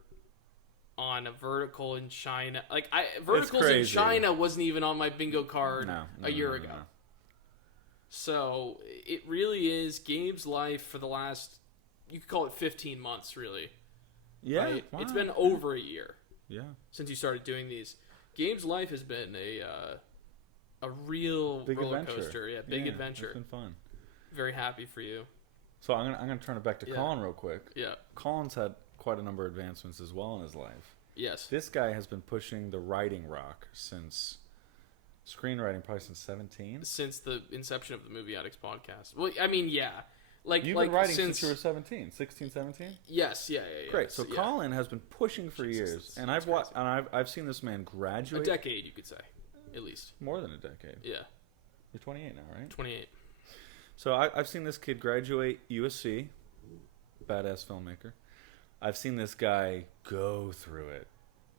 on a vertical in China. Like, verticals in China wasn't even on my bingo card a year ago. No. So it really is Gabe's life for the last, you could call it 15 months, really. Yeah, right? wow. It's been over a year. Yeah. Since you started doing these. Gabe's life has been a real Big roller adventure. coaster. Yeah, big adventure. It's been fun. Very happy for you. So I'm gonna turn it back to Colin real quick. Yeah. Colin's had quite a number of advancements as well in his life. Yes. This guy has been pushing the writing rock since screenwriting, probably since 17. Since the inception of the Movie Addicts podcast. Well, I mean, yeah. You've been writing since you were 17, 16, 17? Yes, yeah. Great. So Colin has been pushing for years, and I've seen this man graduate. A decade, you could say, at least. More than a decade. Yeah. You're 28 now, right? 28. So I've seen this kid graduate USC, badass filmmaker. I've seen this guy go through it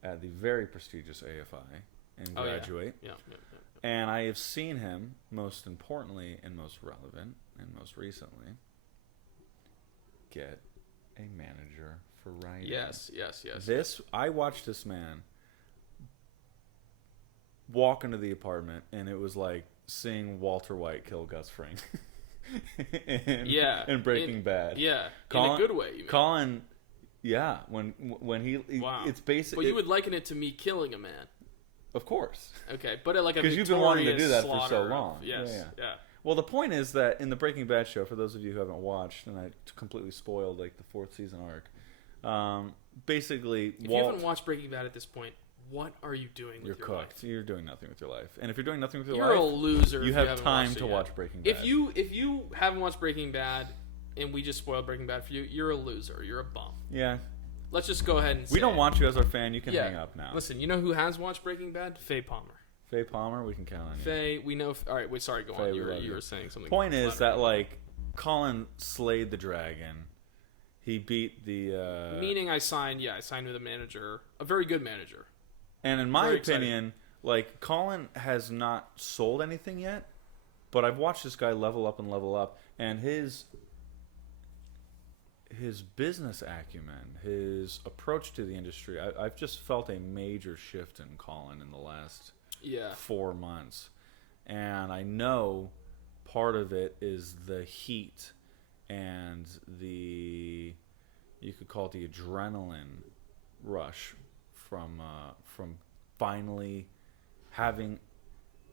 at the very prestigious AFI and graduate. Yeah. And I have seen him, most importantly and most relevant, and most recently, get a manager for writing. Yes. I watched this man walk into the apartment, and it was like seeing Walter White kill Gus Fring. in Breaking Bad. Yeah, Colin, in a good way. You mean. Colin, yeah, when he, wow. It's basically. But you would liken it to me killing a man. Of course. Okay, but like a because you've been wanting to do that for so of, long. Yes. Yeah. Well, the point is that in the Breaking Bad show, for those of you who haven't watched, and I completely spoiled like the 4th season arc, basically, if you haven't watched Breaking Bad at this point, what are you doing with your life? You're cooked. You're doing nothing with your life. And if you're doing nothing with your life, you're a loser. You have time to watch Breaking Bad. If you haven't watched Breaking Bad, and we just spoiled Breaking Bad for you, you're a loser. You're a bum. Yeah. Let's just go ahead and say we don't want you as our fan. You can hang up now. Listen, you know who has watched Breaking Bad? Faye Palmer. Faye Palmer, we can count on you. Faye, we know. All right, wait. Sorry, go Faye, on. You were saying something. Point is that like Colin slayed the dragon. He beat the. Meaning, I signed with a manager, a very good manager. And in my opinion, like Colin has not sold anything yet, but I've watched this guy level up, and his business acumen, his approach to the industry, I've just felt a major shift in Colin in the last 4 months. And I know part of it is the heat and you could call it the adrenaline rush from finally having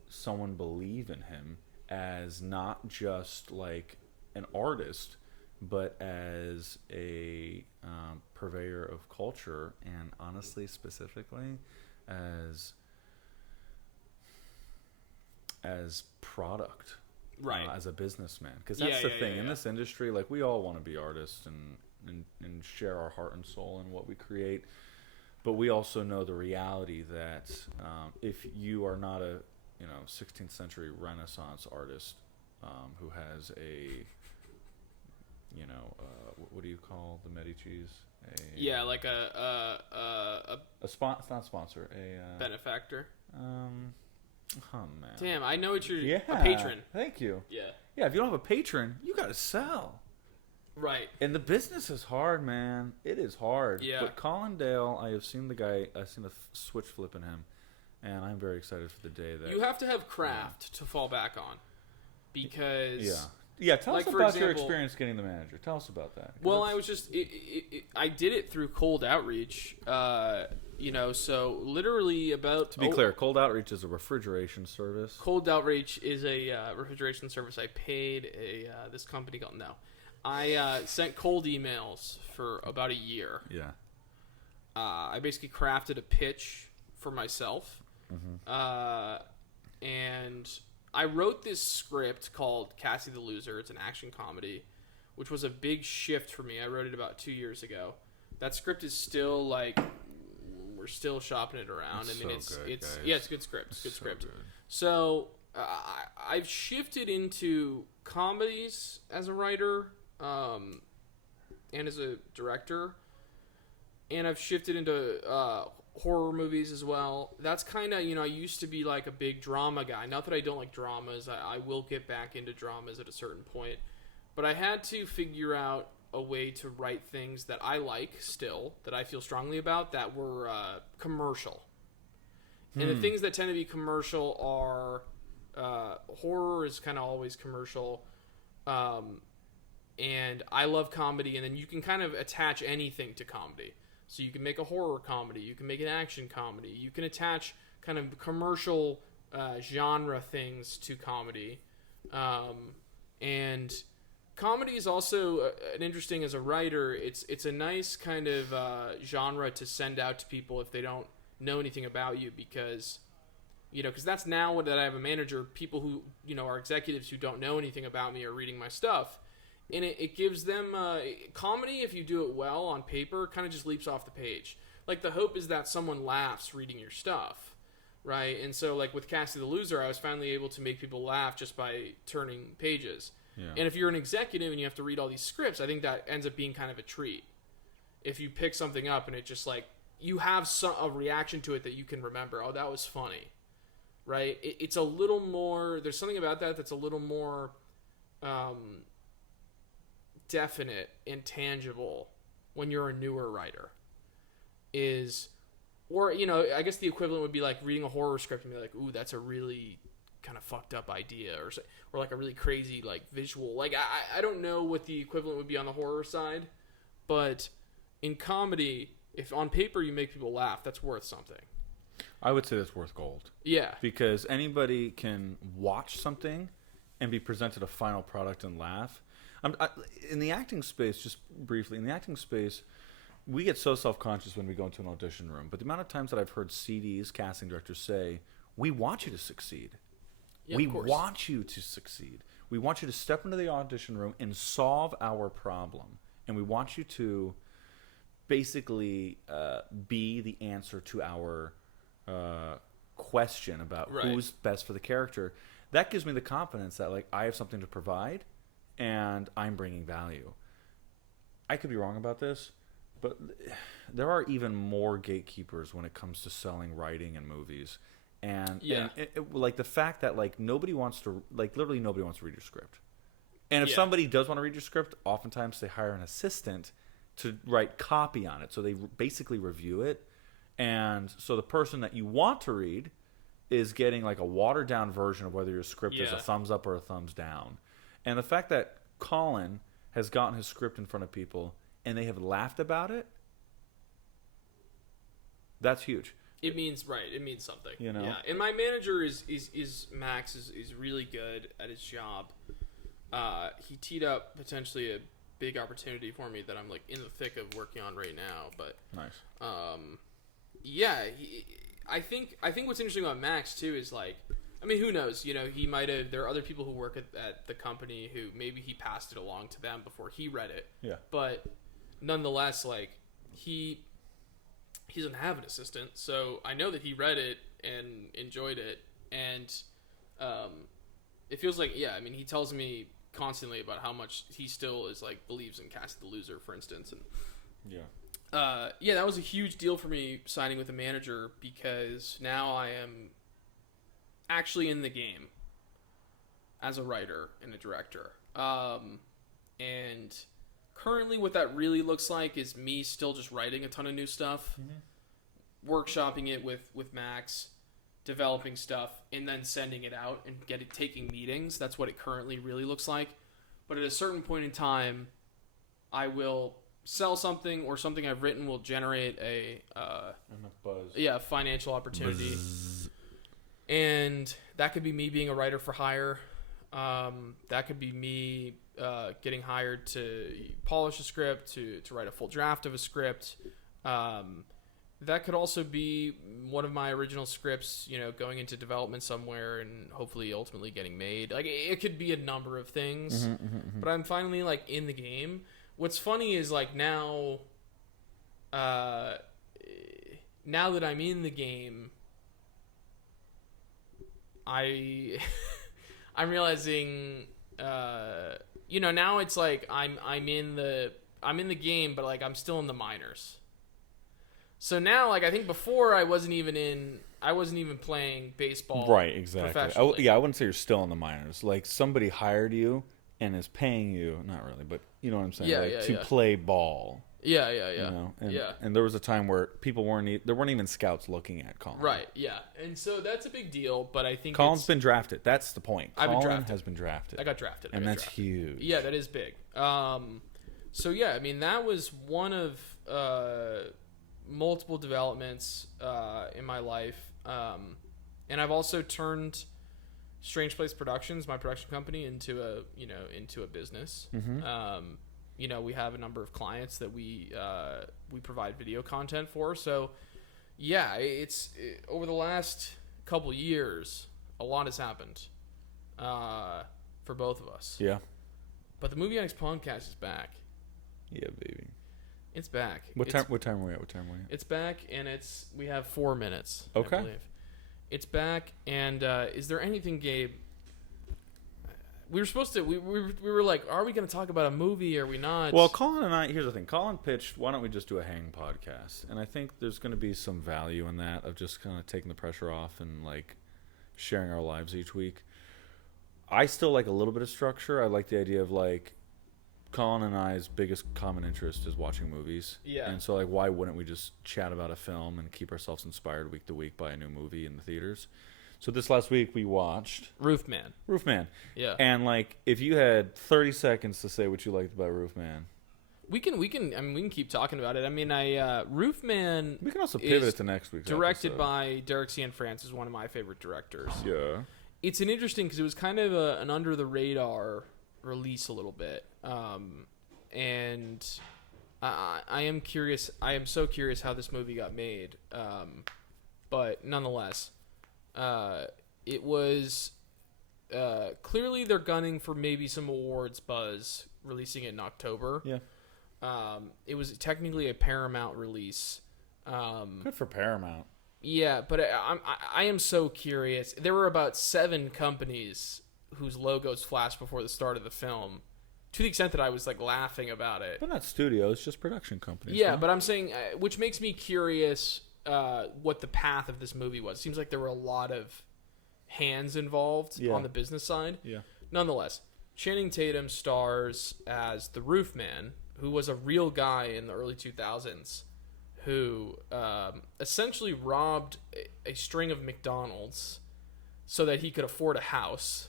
someone believe in him as not just like an artist, but as a purveyor of culture, and honestly, specifically, as product, right? As a businessman, because that's the thing in this industry. Like, we all want to be artists and share our heart and soul in what we create, but we also know the reality that if you are not a 16th century Renaissance artist who has a what do you call the Medicis? Like a it's not sponsor, a benefactor. Oh man! Damn, I know what you're. A patron. Thank you. Yeah. If you don't have a patron, you got to sell. Right. And the business is hard, man. It is hard. Yeah. But Colin Dale, I have seen the guy. I've seen a switch flip in him, and I'm very excited for the day that you have to have craft to fall back on, because. Yeah, tell us about your experience getting the manager. Tell us about that. Well, I was just I did it through cold outreach. So literally about to be clear, cold outreach is a refrigeration service. Cold outreach is a refrigeration service. I paid this company called I sent cold emails for about a year. Yeah. I basically crafted a pitch for myself, and I wrote this script called Cassie the Loser. It's an action comedy, which was a big shift for me. I wrote it about 2 years ago. That script is still like, we're still shopping it around. It's it's a good script. It's a good script. Good. So I've shifted into comedies as a writer and as a director, and I've shifted into horror movies as well. That's kind of, I used to be like a big drama guy. Not that I don't like dramas. I will get back into dramas at a certain point. But I had to figure out a way to write things that I like still, that I feel strongly about, that were commercial. And the things that tend to be commercial are horror is kind of always commercial. And I love comedy, and then you can kind of attach anything to comedy. So you can make a horror comedy, you can make an action comedy, you can attach kind of commercial genre things to comedy. And comedy is also an interesting, as a writer, it's a nice kind of genre to send out to people if they don't know anything about you, because that's now what I have a manager, people who, are executives who don't know anything about me are reading my stuff. And it gives them comedy, if you do it well on paper, kind of just leaps off the page. Like, the hope is that someone laughs reading your stuff, right? And so, like, with Cassie the Loser, I was finally able to make people laugh just by turning pages. Yeah. And if you're an executive and you have to read all these scripts, I think that ends up being kind of a treat. If you pick something up and it just, like, you have a reaction to it that you can remember. Oh, that was funny, right? It's a little more, there's something about that that's a little more definite and tangible when you're a newer writer is, or, you know, I guess the equivalent would be like reading a horror script and be like, ooh, that's a really kind of fucked up idea, or like a really crazy like visual. Like I don't know what the equivalent would be on the horror side, but in comedy, if on paper you make people laugh, that's worth something. I would say that's worth gold. Yeah. Because anybody can watch something and be presented a final product and laugh. In the acting space, just briefly, in the acting space, we get so self-conscious when we go into an audition room. But the amount of times that I've heard CDs, casting directors say, we want you to succeed. Yeah, we want you to succeed. We want you to step into the audition room and solve our problem. And we want you to basically be the answer to our question about who's best for the character. That gives me the confidence that, like, I have something to provide and I'm bringing value. I could be wrong about this, but there are even more gatekeepers when it comes to selling writing and movies. And, like, the fact that, like, nobody wants to, like, literally nobody wants to read your script. And if somebody does want to read your script, oftentimes they hire an assistant to write copy on it. So they basically review it. And so the person that you want to read is getting like a watered down version of whether your script is a thumbs up or a thumbs down. And the fact that Colin has gotten his script in front of people and they have laughed about it, that's huge. It means it means something. You know? Yeah. And my manager is Max is really good at his job. He teed up potentially a big opportunity for me that I'm like in the thick of working on right now. But nice. I think what's interesting about Max too is, like, I mean, who knows? You know, he might have. There are other people who work at the company who maybe he passed it along to them before he read it. Yeah. But nonetheless, like, he doesn't have an assistant, so I know that he read it and enjoyed it, and it feels like, I mean, he tells me constantly about how much he still is like believes in Cast the Loser, for instance, and that was a huge deal for me signing with a manager, because now I am actually in the game as a writer and a director, and currently what that really looks like is me still just writing a ton of new stuff, workshopping it with Max, developing stuff, and then sending it out and taking meetings. That's what it currently really looks like. But at a certain point in time, I will sell something, or something I've written will generate a financial opportunity. Buzz. And that could be me being a writer for hire. That could be me getting hired to polish a script, to write a full draft of a script. That could also be one of my original scripts, you know, going into development somewhere and hopefully ultimately getting made. Like, it could be a number of things, but I'm finally, like, in the game. What's funny is, like, now that I'm in the game, I'm realizing, you know, now it's like I'm in the game, but, like, I'm still in the minors. So now, like, I think before I wasn't even playing baseball. Right, exactly. I wouldn't say you're still in the minors. Like, somebody hired you and is paying you, not really, but you know what I'm saying, to play ball. Yeah. You know? And there was a time where there weren't even scouts looking at Colin. Right, yeah. And so that's a big deal, but I think Colin's been drafted. That's the point. Colin has been drafted. I got drafted. And that's huge. Yeah, that is big. So yeah, I mean, that was one of multiple developments in my life. And I've also turned Strange Place Productions, my production company, into a business. You know, we have a number of clients that we provide video content for. So, yeah, over the last couple years, a lot has happened for both of us. Yeah. But the Movie Addicts podcast is back. Yeah, baby. It's back. What time are we at? It's back, and we have 4 minutes. Okay. I believe. It's back, and is there anything, Gabe? We were supposed to. We were like, are we going to talk about a movie? Or are we not? Well, Colin and I. Here's the thing. Colin pitched, why don't we just do a hang podcast? And I think there's going to be some value in that, of just kind of taking the pressure off and, like, sharing our lives each week. I still like a little bit of structure. I like the idea of like Colin and I's biggest common interest is watching movies. Yeah. And so like why wouldn't we just chat about a film and keep ourselves inspired week to week by a new movie in the theaters? So this last week we watched Roofman. Yeah. And like if you had 30 seconds to say what you liked about Roofman. We can keep talking about it. I mean, Roofman. We can also pivot it to next week's directed episode. by Derek Cianfrance, is one of my favorite directors. Yeah. It's an interesting because it was kind of an under the radar release a little bit, and I am curious. I am so curious how this movie got made, but nonetheless, it was clearly they're gunning for maybe some awards buzz, releasing it in October. Yeah. It was technically a Paramount release. Good for Paramount. Yeah, but I am so curious. There were about 7 companies whose logos flashed before the start of the film, to the extent that I was like laughing about it. But not studios, just production companies. Yeah, huh? but I'm saying, which makes me curious what the path of this movie was. It seems like there were a lot of hands involved on the business side. Yeah. Nonetheless, Channing Tatum stars as the Roofman, who was a real guy in the early 2000s, who essentially robbed a string of McDonald's so that he could afford a house.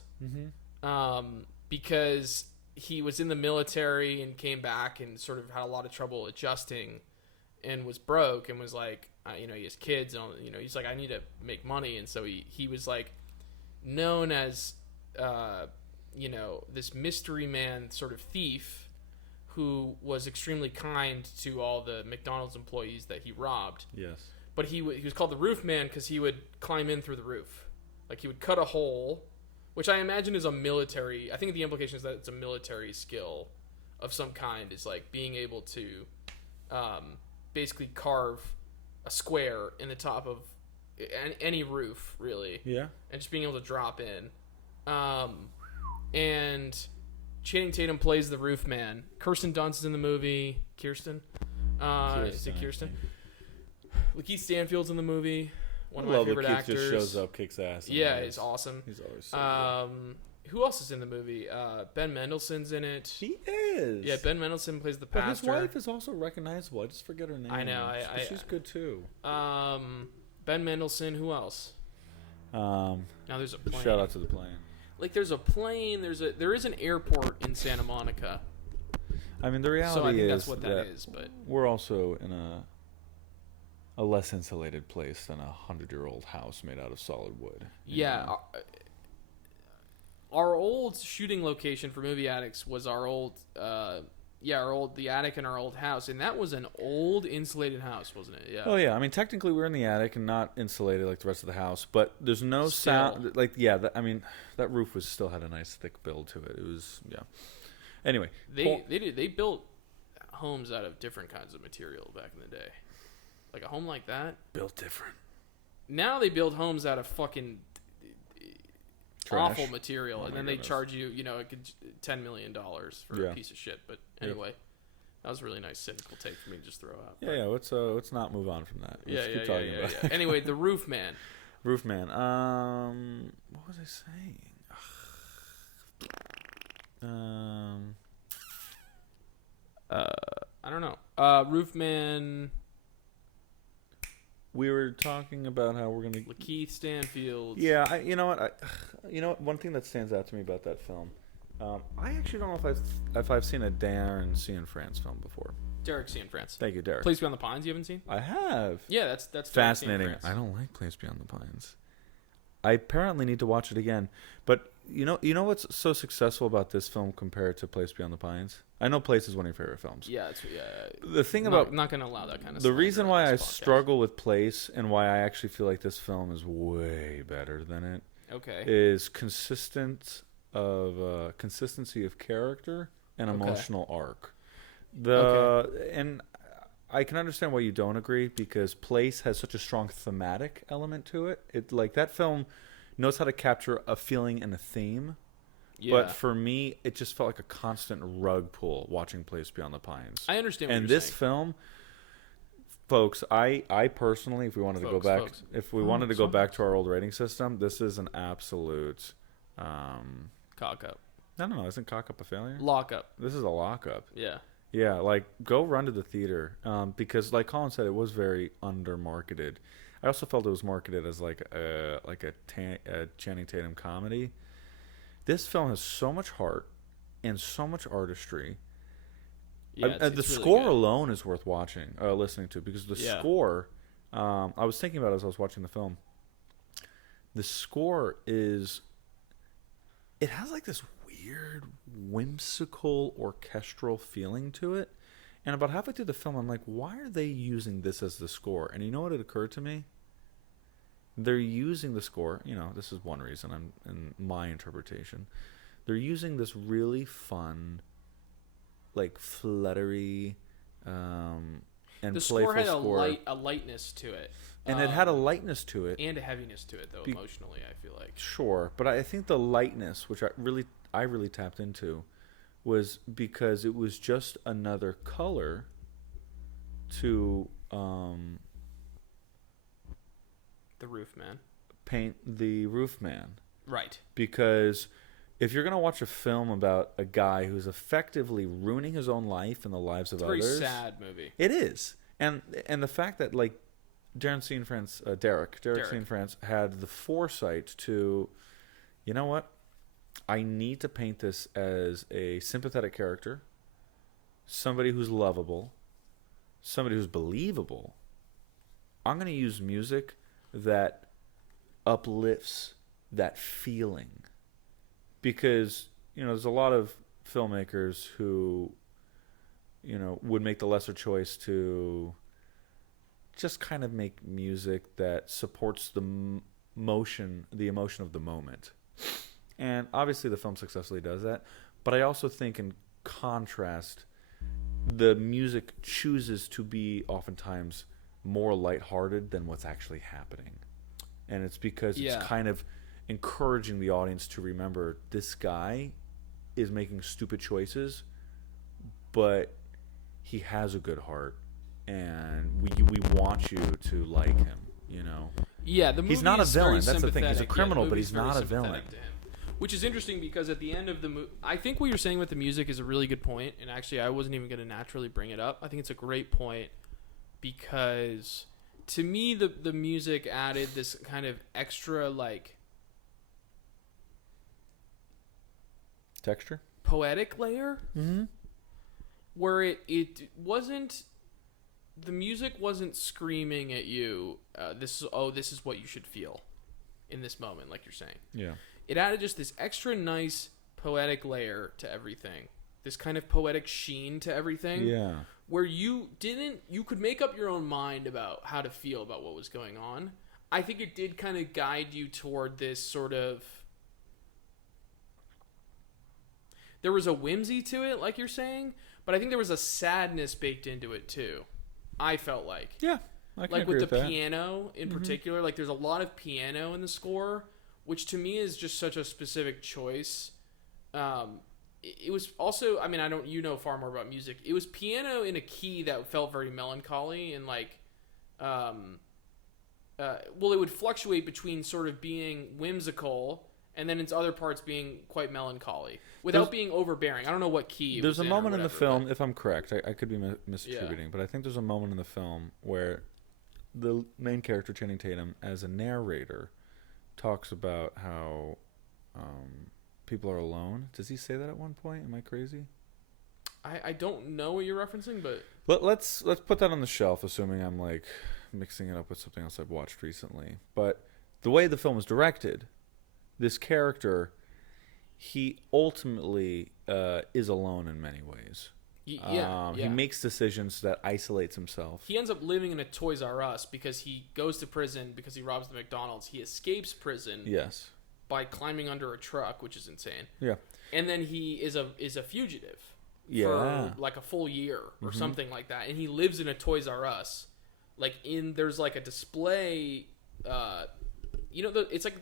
Because he was in the military and came back and sort of had a lot of trouble adjusting and was broke and was like, he has kids and, he's like, I need to make money. And so he was like known as, this mystery man sort of thief who was extremely kind to all the McDonald's employees that he robbed. Yes. But he was called the Roofman because he would climb in through the roof. Like he would cut a hole, which I imagine is a military. I think the implication is that it's a military skill of some kind. Is like being able to basically carve a square in the top of any roof, really. Yeah. And just being able to drop in. And Channing Tatum plays the Roofman. Kirsten Dunst is in the movie. Kirsten? Is it Kirsten? Lakeith Stanfield's in the movie. One of my favorite actors. Just shows up, kicks ass. Yeah, he's awesome. He's always so good. Who else is in the movie? Ben Mendelsohn's in it. He is. Yeah, Ben Mendelsohn plays the But pastor. his wife is also recognizable. I just forget her name. I know. She's good too. Ben Mendelsohn. Who else? Now there's a plane. Shout out to the plane. Like there's a plane. There is an airport in Santa Monica. I mean, the reality is so I think that's what that is. But we're also in a less insulated place than a 100-year-old house made out of solid wood. Yeah. Our old shooting location for Movie Addicts was the attic in our old house, and that was an old insulated house, wasn't it? Yeah. Oh yeah, I mean technically we're in the attic and not insulated like the rest of the house, but there's no sound. Like that roof still had a nice thick build to it. It was Anyway, they built homes out of different kinds of material back in the day, like a home like that built different. Now they build homes out of fucking Trash. awful material, and then they charge you, $10 million for a piece of shit. But anyway, that was a really nice cynical take for me to just throw out. Yeah, let's not move on from that. Let's keep talking about it. Anyway, the Roofman. Roofman. What was I saying? I don't know. Roofman. We were talking about how we're gonna Lakeith Stanfield. Yeah, you know what? One thing that stands out to me about that film, I actually don't know if I've seen a Darren Cianfrance film before. Derek Cianfrance. Thank you, Derek. Place Beyond the Pines. You haven't seen? I have. Yeah, that's fascinating. I don't like Place Beyond the Pines. I apparently need to watch it again. But you know what's so successful about this film compared to Place Beyond the Pines? I know Place is one of your favorite films. Yeah, the thing about not going to allow that kind of. The reason why I struggle with Place and why I actually feel like this film is way better than it. Okay. Is consistency of character and emotional arc. And I can understand why you don't agree because Place has such a strong thematic element to it. It like that film knows how to capture a feeling and a theme. Yeah. But for me, it just felt like a constant rug pull watching Place Beyond the Pines. I understand what and you're this saying. film, folks, I personally, if we wanted to go back to our old rating system, this is an absolute Cock up. No. Isn't Cock Up a failure? Lock up. This is a lockup. Yeah. Yeah, like go run to the theater because, like Colin said, it was very undermarketed. I also felt it was marketed as like a Channing Tatum comedy. This film has so much heart and so much artistry. Yeah, the it's really score good. alone is worth watching, listening to, because the score. I was thinking about it as I was watching the film. The score is. It has like this weird, whimsical, orchestral feeling to it. And about halfway through the film, I'm like, why are they using this as the score? And you know what had occurred to me? They're using the score. This is one reason in my interpretation. They're using this really fun, like fluttery, and the playful score had score. a lightness to it. And it had a lightness to it. And a heaviness to it, though, emotionally, I feel like. Sure. But I think the lightness, which I really tapped into, was because it was just another color to The Roofman. paint the Roofman. Right. Because if you're going to watch a film about a guy who's effectively ruining his own life and the lives of others... It's a very sad movie. It is. And the fact that, like, Derek Cianfrance had the foresight to, you know what? I need to paint this as a sympathetic character, somebody who's lovable, somebody who's believable. I'm going to use music that uplifts that feeling. Because, there's a lot of filmmakers who, would make the lesser choice to just kind of make music that supports the emotion of the moment. And obviously the film successfully does that. But I also think in contrast, the music chooses to be oftentimes more lighthearted than what's actually happening. And it's because it's kind of encouraging the audience to remember this guy is making stupid choices, but he has a good heart. And we want you to like him, Yeah, the movie he's not a is very villain. That's the thing. He's a sympathetic. criminal, The but movie's he's very not a sympathetic villain. to him. Which is interesting because at the end of the movie, I think what you're saying with the music is a really good point. And actually, I wasn't even going to naturally bring it up. I think it's a great point because to me, the music added this kind of extra, like, Texture? poetic layer. Mm-hmm. Where it wasn't... The music wasn't screaming at you, this is what you should feel in this moment, like you're saying. Yeah. It added just this extra nice poetic layer to everything. This kind of poetic sheen to everything. Yeah. Where you could make up your own mind about how to feel about what was going on. I think it did kind of guide you toward this sort of... There was a whimsy to it, like you're saying, but I think there was a sadness baked into it too. I felt like. Yeah. I can like agree with the that. piano in particular, like there's a lot of piano in the score, which to me is just such a specific choice. It was also, I mean, you know far more about music. It was piano in a key that felt very melancholy and like, it would fluctuate between sort of being whimsical and then its other parts being quite melancholy without being overbearing. I don't know what key. There's a moment in the film, but... if I'm correct, I could be misattributing, but I think there's a moment in the film where the main character, Channing Tatum, as a narrator, talks about how people are alone. Does he say that at one point? Am I crazy? I don't know what you're referencing, but let's put that on the shelf, assuming I'm like mixing it up with something else I've watched recently. But the way the film is directed, this character, he ultimately is alone in many ways. He makes decisions that isolates himself. He ends up living in a Toys R Us because he goes to prison because he robs the McDonald's. He escapes prison by climbing under a truck, which is insane. Yeah. And then he is a fugitive for like a full year or something like that. And he lives in a Toys R Us. There's like a display, it's like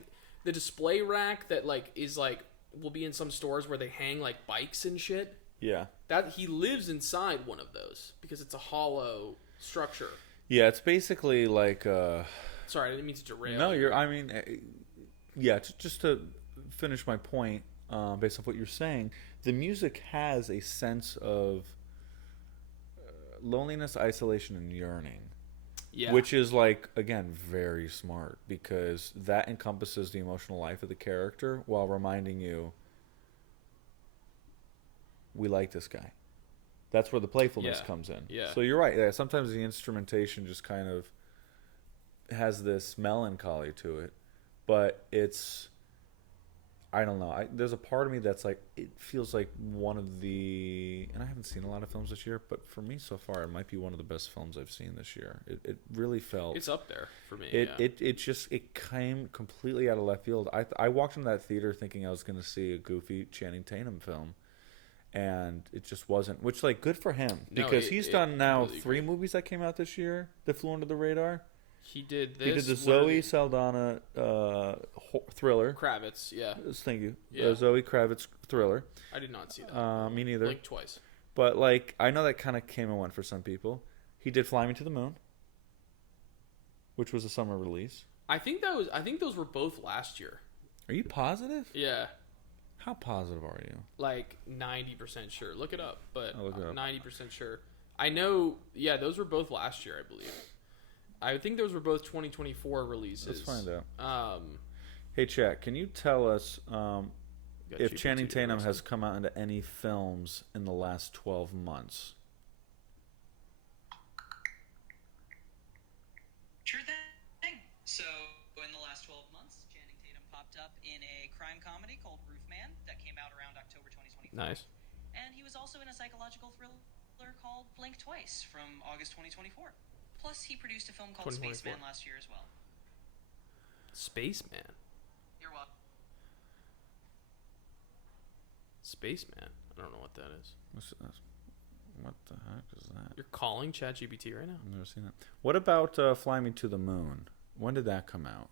the display rack that will be in some stores where they hang like bikes and shit. Yeah. That he lives inside one of those because it's a hollow structure. Yeah, it's basically like Sorry, I didn't mean to derail. No, just to finish my point, based off what you're saying, the music has a sense of loneliness, isolation, and yearning. Yeah. Which is, like, again, very smart, because that encompasses the emotional life of the character while reminding you, we like this guy. That's where the playfulness comes in. Yeah. So you're right. Yeah, sometimes the instrumentation just kind of has this melancholy to it, but it's, I don't know. There's a part of me that's like, it feels like one of the, and I haven't seen a lot of films this year, but for me so far, it might be one of the best films I've seen this year. It really felt. It's up there for me. It came completely out of left field. I walked into that theater thinking I was going to see a goofy Channing Tatum film, and it just wasn't. Which, like, good for him, because he's done now really 3 movies that came out this year that flew under the radar. He did this. He did the Zoe Saldana thriller. Kravitz, yeah. Thank you. Yeah. Zoe Kravitz thriller. I did not see that. Me neither. Like twice. But, like, I know that kind of came and went for some people. He did Fly Me to the Moon, which was a summer release. I think those were both last year. Are you positive? Yeah. How positive are you? Like 90% sure. Look it up, but I'll look it up. 90% sure. I know. Yeah, those were both last year, I believe. I think those were both 2024 releases. Let's find out. Hey, chat, can you tell us if Channing Tatum has come out into any films in the last 12 months? Sure thing. So, in the last 12 months, Channing Tatum popped up in a crime comedy called ROOFMAN that came out around October 2024. Nice. And he was also in a psychological thriller called Blink Twice from August 2024. Plus, he produced a film called Spaceman last year as well. Spaceman? You're welcome. Spaceman? I don't know what that is. What the heck is that? You're calling ChatGPT right now? I've never seen that. What about Fly Me to the Moon? When did that come out?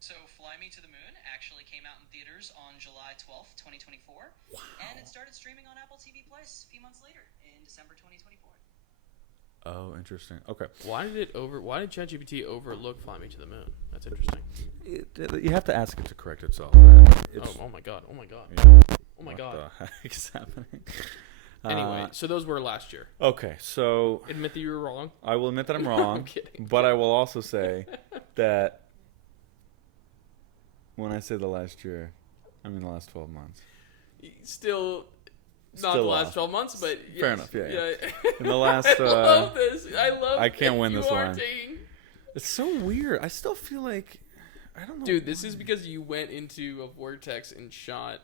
So, Fly Me to the Moon actually came out in theaters on July 12th, 2024. Wow. And it started streaming on Apple TV Plus a few months later in December 2024. Oh, interesting. Okay. Why did ChatGPT overlook Fly Me to the Moon? That's interesting. You have to ask it to correct itself. Oh my god. Yeah. Oh my god. What the heck is happening? Anyway, so those were last year. Okay, so Admit that you were wrong. I will admit that I'm wrong. I'm kidding. But I will also say that when I say the last year, I mean the last 12 months. Still not Still the last 12 months, but yes. Fair enough. Yeah. In the last, I love this. I can't win this one. Taking... It's so weird. I still feel like I don't know. Dude, this is because you went into a vortex and shot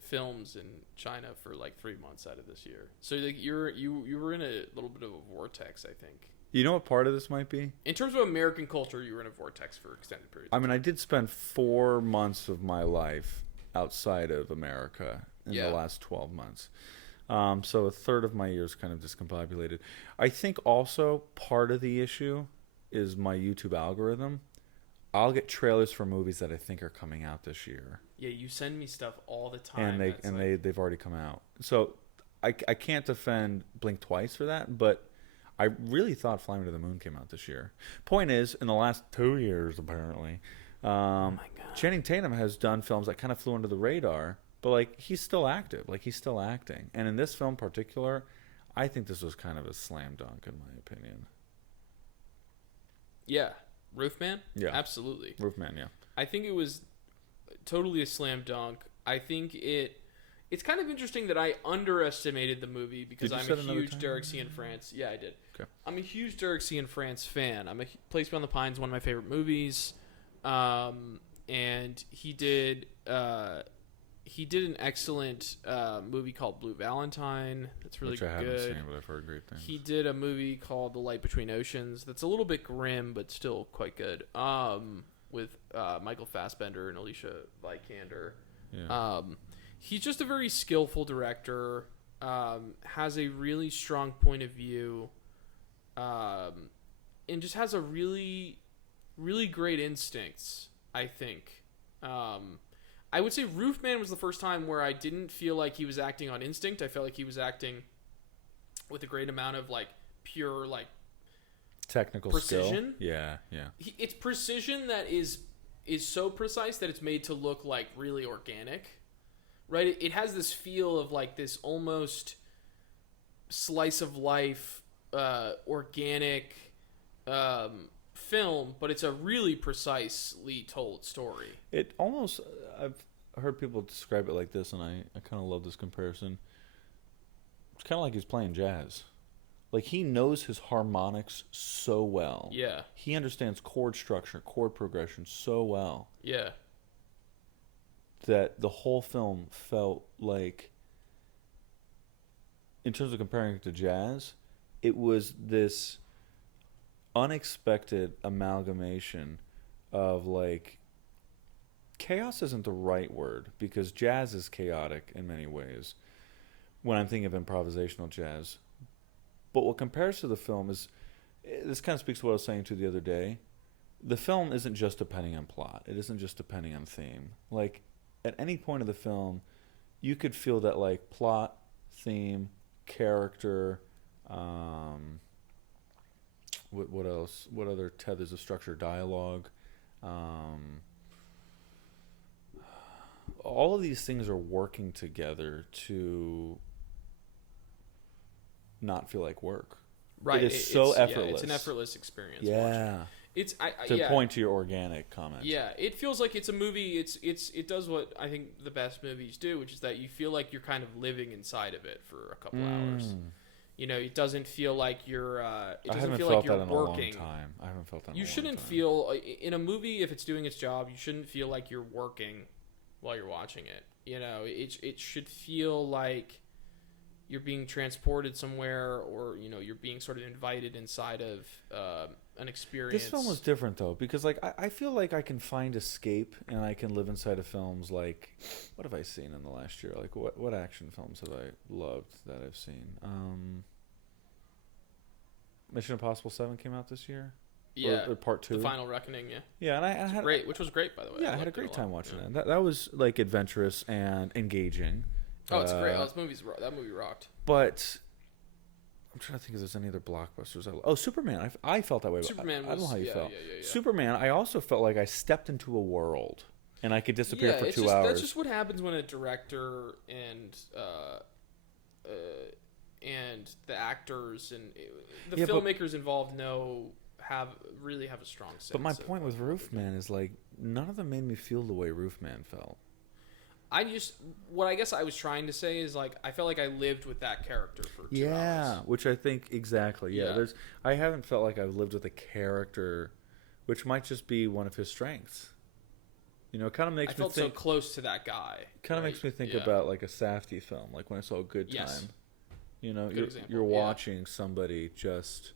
films in China for like 3 months out of this year. So like you were in a little bit of a vortex, I think. You know what part of this might be? In terms of American culture, you were in a vortex for extended periods. I mean, I did spend 4 months of my life outside of America in the last 12 months. So a third of my year is kind of discombobulated. I think also part of the issue is my YouTube algorithm. I'll get trailers for movies that I think are coming out this year. Yeah, you send me stuff all the time. And they've already come out. So I can't defend Blink Twice for that, but I really thought Fly Me to the Moon came out this year. Point is, in the last 2 years, apparently, Channing Tatum has done films that kind of flew under the radar, but like he's still active, like he's still acting. And in this film in particular, I think this was kind of a slam dunk in my opinion. Yeah. Roofman? Yeah. Absolutely. Roofman, yeah. I think it was totally a slam dunk. I think it's kind of interesting that I underestimated the movie because I'm a huge Derek Cianfrance. Yeah, I did. Okay. I'm a huge Derek Cianfrance fan. I'm a Place Beyond the Pines, one of my favorite movies. And he did an excellent movie called Blue Valentine. That's really good. Which I haven't seen, but I've heard great things. He did a movie called The Light Between Oceans. That's a little bit grim, but still quite good. With Michael Fassbender and Alicia Vikander. Yeah. He's just a very skillful director. Has a really strong point of view. And just has a really, really great instincts, I think. I would say Roofman was the first time where I didn't feel like he was acting on instinct. I felt like he was acting with a great amount of like pure like technical precision. Skill. Yeah. It's precision that is is so precise that it's made to look like really organic, right? It has this feel of like this almost slice of life, organic film, but it's a really precisely told story. It almost, I've heard people describe it like this, and I kind of love this comparison. It's kind of like he's playing jazz. Like, he knows his harmonics so well. Yeah. He understands chord structure, chord progression so well. Yeah. That the whole film felt like, in terms of comparing it to jazz, it was this unexpected amalgamation of, like, chaos isn't the right word, because jazz is chaotic in many ways when I'm thinking of improvisational jazz. But what compares to the film is, this kind of speaks to what I was saying to the other day, the film isn't just depending on plot. It isn't just depending on theme. Like, at any point of the film, you could feel that, like, plot, theme, character, what else? What other tethers of structure? Dialogue. All of these things are working together to not feel like work. Right. It is so effortless. Yeah, it's an effortless experience. Yeah. It's to point to your organic comment. Yeah, it feels like it's a movie. It does what I think the best movies do, which is that you feel like you're kind of living inside of it for a couple hours. You know, it doesn't feel like you're. It doesn't feel like you're working. I haven't felt that. You shouldn't feel in a movie, if it's doing its job, you shouldn't feel like you're working while you're watching it. You know, it should feel like you're being transported somewhere, or you know, you're being sort of invited inside of an experience. This film was different though, because like I feel like I can find escape and I can live inside of films. Like, what have I seen in the last year? Like, what action films have I loved that I've seen? Mission Impossible 7 came out this year. Yeah, or Part 2. The Final Reckoning. Yeah, yeah, and I had great, which was great by the way. Yeah, I had a great time watching it. That was like adventurous and engaging. Oh, it's great. That movie rocked. But I'm trying to think if there's any other blockbusters. Superman. I felt that way. Superman I don't know how you felt. Yeah. Superman, I also felt like I stepped into a world and I could disappear for 2 hours. That's just what happens when a director and the actors and the filmmakers involved really have a strong sense. But my point with Roofman is like none of them made me feel the way Roofman felt. What I guess I was trying to say is like I felt like I lived with that character for 2 hours. Yeah, which I think exactly. Yeah, I haven't felt like I've lived with a character, which might just be one of his strengths. You know, it kind of makes me think. I felt so close to that guy. Kind of makes me think about like a Safdie film, like when I saw Good Time. Yes. You know, you're watching somebody just.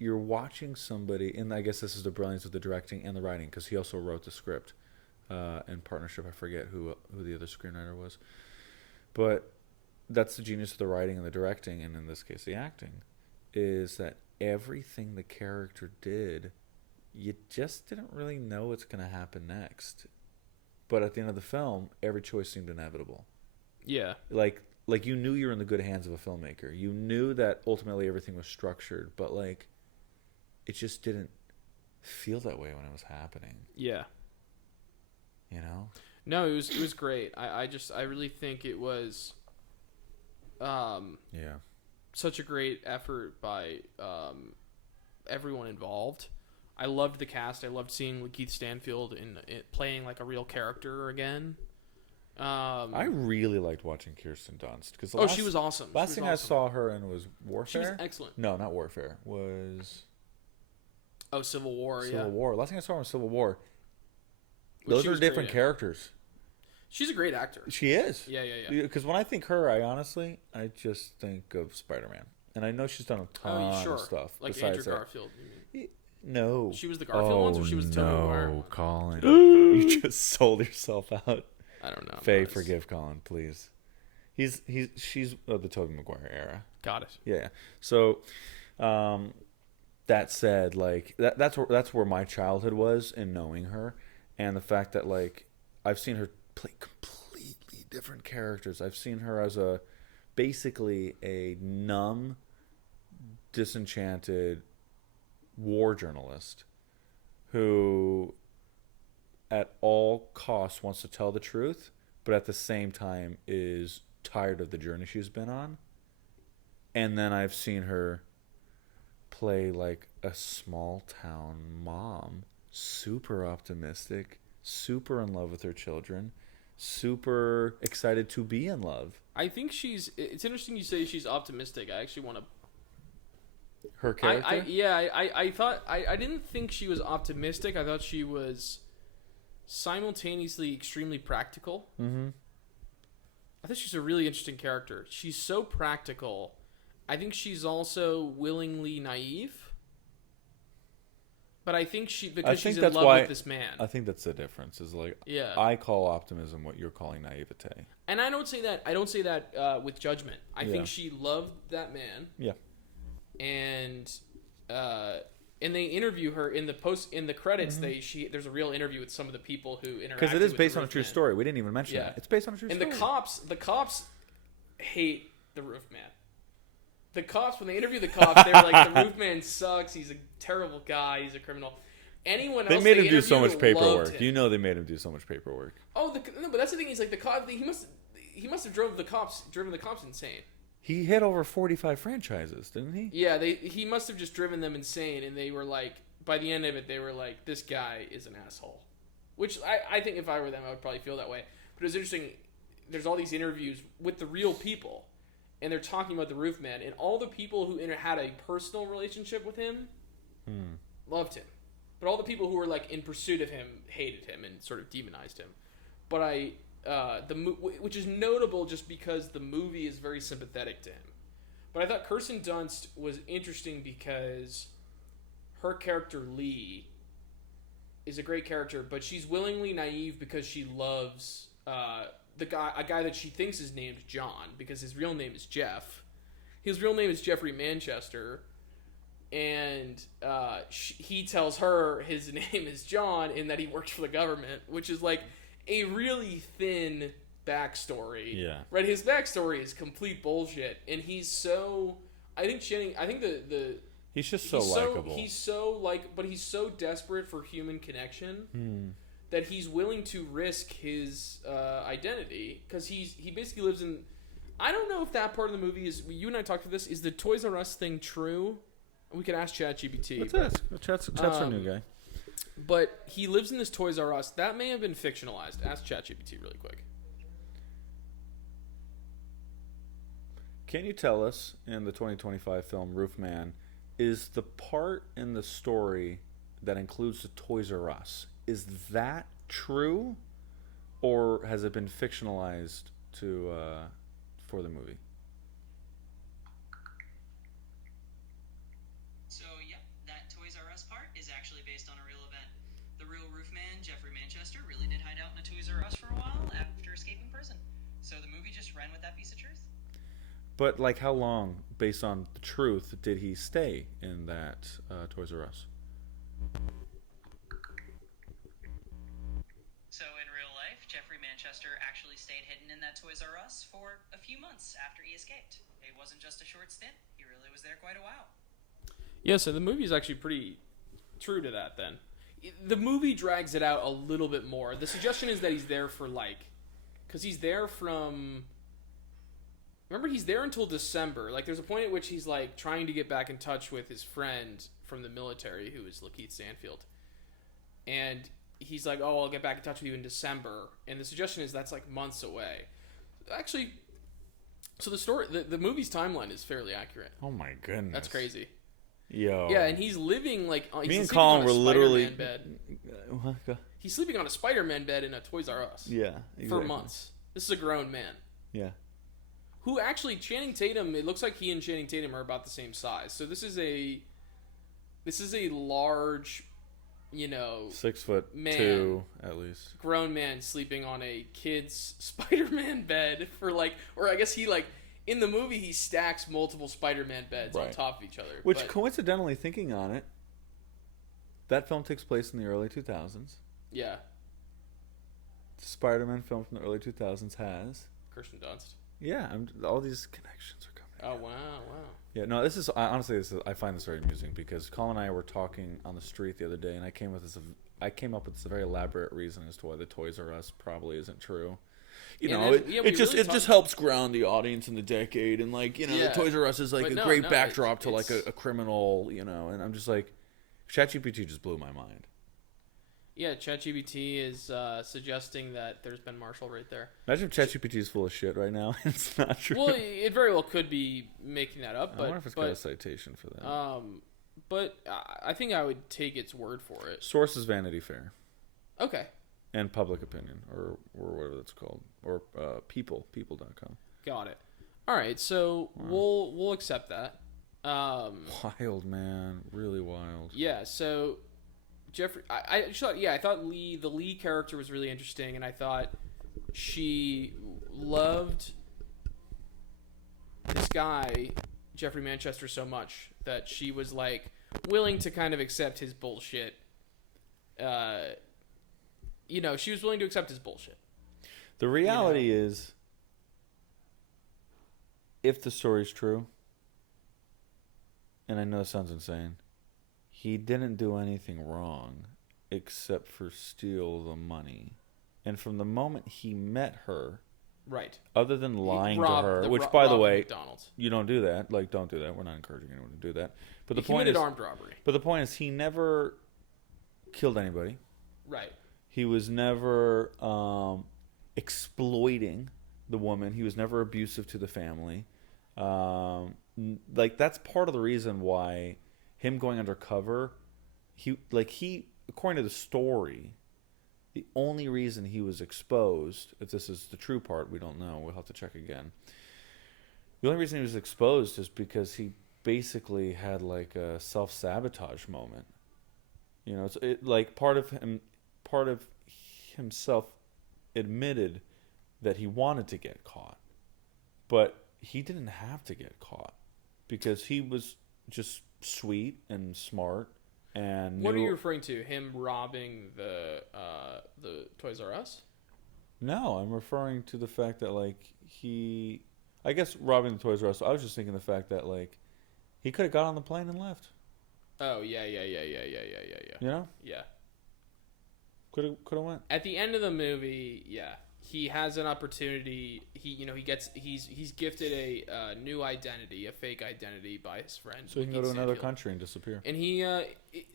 You're watching somebody, and I guess this is the brilliance of the directing and the writing, because he also wrote the script in partnership. I forget who the other screenwriter was, but that's the genius of the writing and the directing, and in this case the acting, is that everything the character did, you just didn't really know what's going to happen next. But at the end of the film, every choice seemed inevitable. Yeah. Like you knew you were in the good hands of a filmmaker. You knew that ultimately everything was structured, but like it just didn't feel that way when it was happening. Yeah. You know? No, it was great. I really think it was such a great effort by everyone involved. I loved the cast. I loved seeing Lakeith Stanfield in playing like a real character again. I really liked watching Kirsten Dunst because she was awesome. Last thing I saw her in was Warfare. She was excellent. No, not Warfare. Was Civil War. Civil War. Last thing I saw her in Civil War. Those are different characters. She's a great actor. She is. Yeah. Because when I think her, I just think of Spider-Man, and I know she's done a ton of stuff. Like Andrew Garfield. You mean? No. She was the Garfield ones, or she was the Tobey Maguire one? Colin. You just sold yourself out. I don't know. Faye, forgive Colin, please. She's the Tobey Maguire era. Got it. Yeah. So, that said, like that's where my childhood was in knowing her, and the fact that like I've seen her play completely different characters. I've seen her as basically a numb, disenchanted war journalist who at all costs wants to tell the truth, but at the same time is tired of the journey she's been on. And then I've seen her play like a small town mom, super optimistic, super in love with her children, super excited to be in love. I think it's interesting you say she's optimistic. I actually want to... Her character? I thought... I didn't think she was optimistic. I thought she was simultaneously extremely practical. Mm-hmm. I think she's a really interesting character. She's so practical. I think she's also willingly naive. But I think she's in love with this man. I think that's the difference. Is like, yeah. I call optimism what you're calling naivete. And I don't say that with judgment. I think she loved that man. Yeah. And they interview her in the credits. Mm-hmm. There's a real interview with some of the people who interacted. Because it is based on a true story. We didn't even mention that. It's based on a true story. And the cops hate the Roofman. The cops, when they interview the cops, they were like, the Roofman sucks. He's a terrible guy. He's a criminal. Anyone else they made him do so much paperwork. You know, they made him do so much paperwork. Oh, no, but that's the thing. He's like the cop. He must have driven the cops insane. He hit over 45 franchises, didn't he? Yeah, he must have just driven them insane, and they were like, by the end of it, they were like, this guy is an asshole. Which I think if I were them, I would probably feel that way. But it was interesting. There's all these interviews with the real people. And they're talking about the Roofman, and all the people who had a personal relationship with him loved him, but all the people who were like in pursuit of him hated him and sort of demonized him. But which is notable just because the movie is very sympathetic to him. But I thought Kirsten Dunst was interesting because her character Lee is a great character, but she's willingly naive because she loves. A guy that she thinks is named John because his real name is Jeff. His real name is Jeffrey Manchester, and he tells her his name is John and that he works for the government, which is like a really thin backstory. Yeah. Right. His backstory is complete bullshit, and he's so. I think the. He's just so likable. But he's so desperate for human connection. That he's willing to risk his identity because he basically lives in. I don't know if that part of the movie is. You and I talked about this. Is the Toys R Us thing true? We could ask ChatGPT. Let's ask. Chat's our new guy. But he lives in this Toys R Us. That may have been fictionalized. Ask ChatGPT really quick. Can you tell us in the 2025 film Roofman, is the part in the story that includes the Toys R Us? Is that true, or has it been fictionalized for the movie? So, yeah, that Toys R Us part is actually based on a real event. The real Roofman, Jeffrey Manchester, really did hide out in a Toys R Us for a while after escaping prison. So the movie just ran with that piece of truth. But, like, how long, based on the truth, did he stay in that Toys R Us? So in real life, Jeffrey Manchester actually stayed hidden in that Toys R Us for a few months after he escaped. It wasn't just a short stint. He really was there quite a while. Yeah, so the movie is actually pretty true to that then. The movie drags it out a little bit more. The suggestion is that he's there for because he's there from... Remember, he's there until December. Like, there's a point at which he's, like, trying to get back in touch with his friend from the military, who is Lakeith Stanfield. And he's like, oh, I'll get back in touch with you in December. And the suggestion is that's, like, months away. Actually, so the movie's timeline is fairly accurate. Oh, my goodness. That's crazy. Yo. Yeah, and he's living, like... Me and Colin were literally... bed. He's sleeping on a Spider-Man bed in a Toys R Us. Yeah, exactly. For months. This is a grown man. Yeah. Who actually, Channing Tatum, it looks like he and Channing Tatum are about the same size. So this is a large, 6'2" at least. Grown man sleeping on a kid's Spider-Man bed or I guess he in the movie he stacks multiple Spider-Man beds on top of each other. Which coincidentally, thinking on it, that film takes place in the early 2000s. Yeah. The Spider-Man film from the early 2000s has Kirsten Dunst. Yeah, all these connections are coming. Oh, wow. Yeah, no, honestly, I find this very amusing because Colin and I were talking on the street the other day, and I came up with this very elaborate reason as to why the Toys R Us probably isn't true. It just helps ground the audience in the decade, and the Toys R Us is like great backdrop to like a criminal, and I'm just like, ChatGPT just blew my mind. Yeah, ChatGPT is suggesting that there's Ben Marshall right there. Imagine if ChatGPT is full of shit right now. It's not true. Well, it very well could be making that up. But, I wonder if it's got a citation for that. But I think I would take its word for it. Source is Vanity Fair. Okay. And Public Opinion, or whatever that's called, or people.com. Got it. All right, so we'll accept that. Wild, man, really wild. Yeah. So. Jeffrey, I thought the Lee character was really interesting, and I thought she loved this guy, Jeffrey Manchester, so much that she was like willing to kind of accept his bullshit. She was willing to accept his bullshit. The reality is, if the story's true, and I know it sounds insane, he didn't do anything wrong except for steal the money. And from the moment he met her, right, other than lying to her, which, by the way, McDonald's. You don't do that. Like, don't do that. We're not encouraging anyone to do that. But he committed armed robbery. But the point is, he never killed anybody. Right. He was never exploiting the woman. He was never abusive to the family. That's part of the reason why him going undercover, he according to the story, the only reason he was exposed, if this is the true part, we don't know, we'll have to check again. The only reason he was exposed is because he basically had like a self-sabotage moment. Part of himself admitted that he wanted to get caught, but he didn't have to get caught because he was just sweet and smart and What are you referring to? Him robbing the Toys R Us? No, I'm referring to the fact that I guess robbing the Toys R Us. I was just thinking the fact that he could have got on the plane and left. Oh yeah. You know? Yeah. Could have went. At the end of the movie, yeah. He has an opportunity. He's gifted a new identity, a fake identity by his friend. So he can go to another country and disappear. And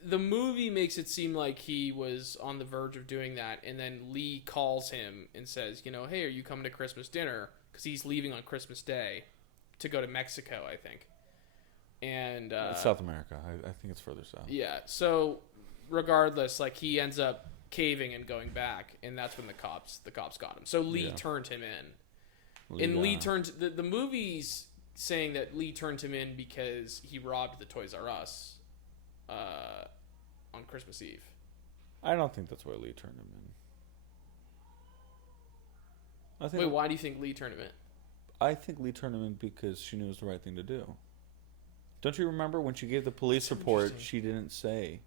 the movie makes it seem like he was on the verge of doing that, and then Lee calls him and says, hey, are you coming to Christmas dinner? Because he's leaving on Christmas Day to go to Mexico, I think. And it's South America. I think it's further south. Yeah. So regardless, he ends up caving and going back, and that's when the cops got him. So Lee turned him in. And Lee turned the movie's saying that Lee turned him in because he robbed the Toys R Us on Christmas Eve. I don't think that's why Lee turned him in. Wait, why do you think Lee turned him in? I think Lee turned him in because she knew it was the right thing to do. Don't you remember when she gave the police report, she didn't say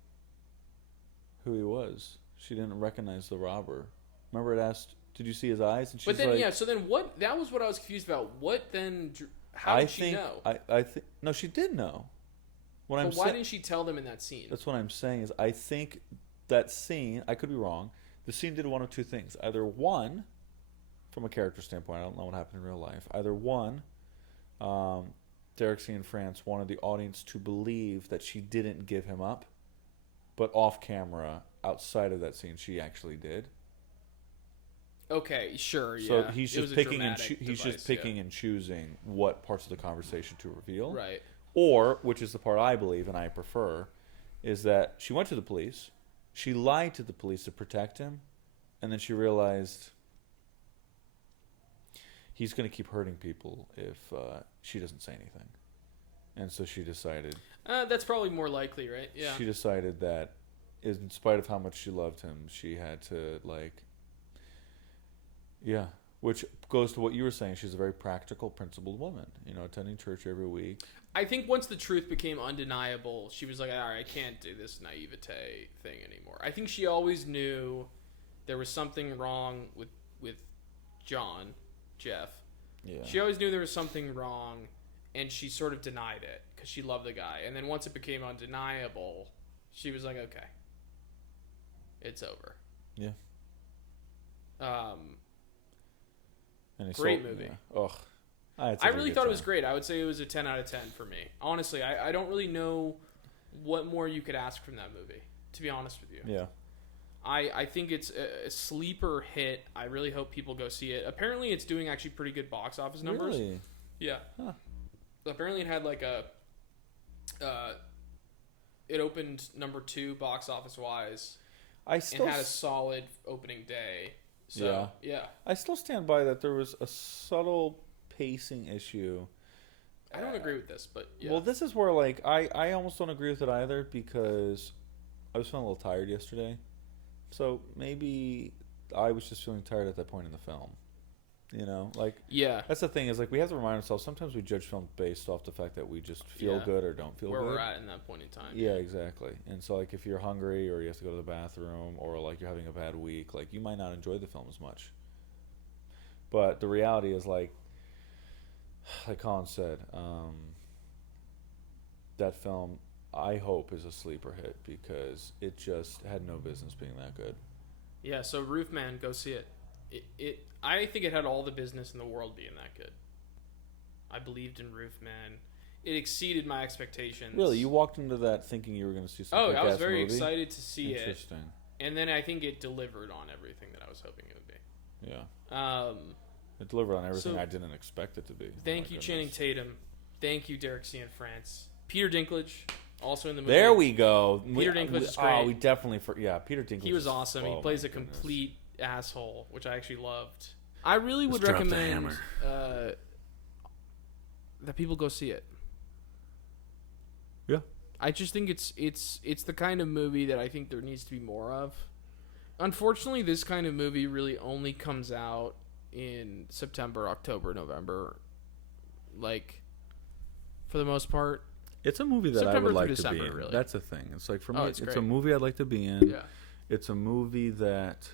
who he was. She didn't recognize the robber. Remember, it asked, "Did you see his eyes?" And she's so then what? That was what I was confused about. What then? How did she know? I think no, she did know. Why didn't she tell them in that scene? That's what I'm saying. Is I think that scene. I could be wrong. The scene did one of two things. Either one, from a character standpoint, I don't know what happened in real life. Either one, Derek Cianfrance wanted the audience to believe that she didn't give him up, but off camera, outside of that scene, she actually did. Okay, sure, yeah. So he's just picking and choosing what parts of the conversation to reveal. Right. Or, which is the part I believe and I prefer, is that she went to the police, she lied to the police to protect him, and then she realized he's going to keep hurting people if she doesn't say anything. And so she decided... that's probably more likely, right? Yeah. She decided that in spite of how much she loved him, she had to, yeah. Which goes to what you were saying. She's a very practical, principled woman, attending church every week. I think once the truth became undeniable, she was like, all right, I can't do this naivete thing anymore. I think she always knew there was something wrong with Jeff. Yeah. She always knew there was something wrong, and she sort of denied it because she loved the guy. And then once it became undeniable, she was like, okay, it's over. Yeah. Great movie. Yeah. Ugh. I really thought it was great. I would say it was a 10 out of 10 for me. Honestly, I don't really know what more you could ask from that movie, to be honest with you. Yeah. I think it's a sleeper hit. I really hope people go see it. Apparently, it's doing actually pretty good box office numbers. Really? Yeah. Huh. Apparently, it had like a... it opened number 2 box office wise. And had a solid opening day. So, yeah. I still stand by that there was a subtle pacing issue. I don't agree with this, but yeah. Well, this is where, like, I almost don't agree with it either because I was feeling a little tired yesterday. So maybe I was just feeling tired at that point in the film. You know? Like, yeah. That's the thing is, like, we have to remind ourselves sometimes we judge films based off the fact that we just feel good or don't feel where good. Where we're at in that point in time. Yeah, exactly. And so, like, if you're hungry or you have to go to the bathroom or, like, you're having a bad week, like, you might not enjoy the film as much. But the reality is, like Colin said, that film, I hope, is a sleeper hit because it just had no business being that good. Yeah, so Roofman, go see it. I think it had all the business in the world being that good. I believed in Roofman. It exceeded my expectations. Really? You walked into that thinking you were going to see something I was very excited to see it. Interesting. And then I think it delivered on everything that I was hoping it would be. Yeah. It delivered on everything I didn't expect it to be. Thank you, Channing Tatum. Thank you, Derek Cianfrance. Peter Dinklage, also in the movie. There we go. Peter Dinklage is great. Oh, we definitely... Peter Dinklage. He was awesome. He plays a complete asshole, which I actually loved. I really would recommend that people go see it. Yeah. I just think it's the kind of movie that I think there needs to be more of. Unfortunately, this kind of movie really only comes out in September, October, November. Like, for the most part. It's a movie that September I would like December, to be in. really. That's the thing. It's like, for me, it's great. a movie I'd like to be in. Yeah. It's a movie that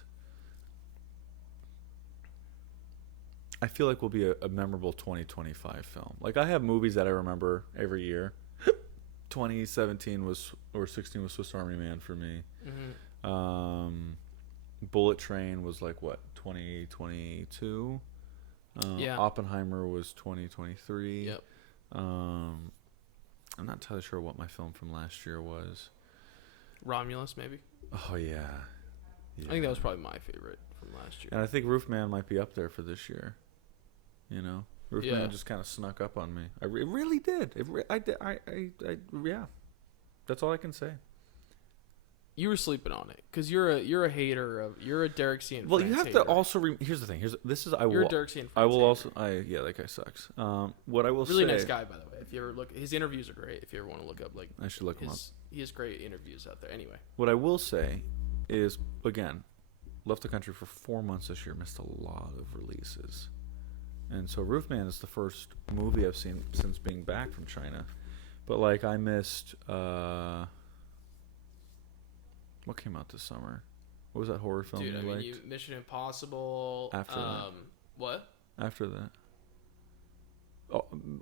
I feel like will be a memorable 2025 film. Like, I have movies that I remember every year. 2017 was, or 16 was Swiss Army Man for me. Mm-hmm. Bullet Train was like, what, 2022? Yeah. Oppenheimer was 2023. Yep. I'm not entirely sure what my film from last year was. Romulus, maybe. Oh, yeah. I think that was probably my favorite from last year. And I think Roofman might be up there for this year. You know? Roofman just kind of snuck up on me. It really did. Yeah. That's all I can say. You were sleeping on it because you're a hater of you're a Derek Cianfrance. Well, you have hater. to also here's the thing. You're a Derek Cianfrance. I will hater. also that guy sucks. What I will really say, nice guy, by the way. If you ever look, his interviews are great. If you ever want to look up, like, I should look him up. He has great interviews out there. Anyway, what I will say is, again, left the country for 4 months this year, missed a lot of releases, and so Roofman is the first movie I've seen since being back from China. But like, I missed. What came out this summer? What was that horror film dude, you liked? Mission Impossible. After that. What? After that.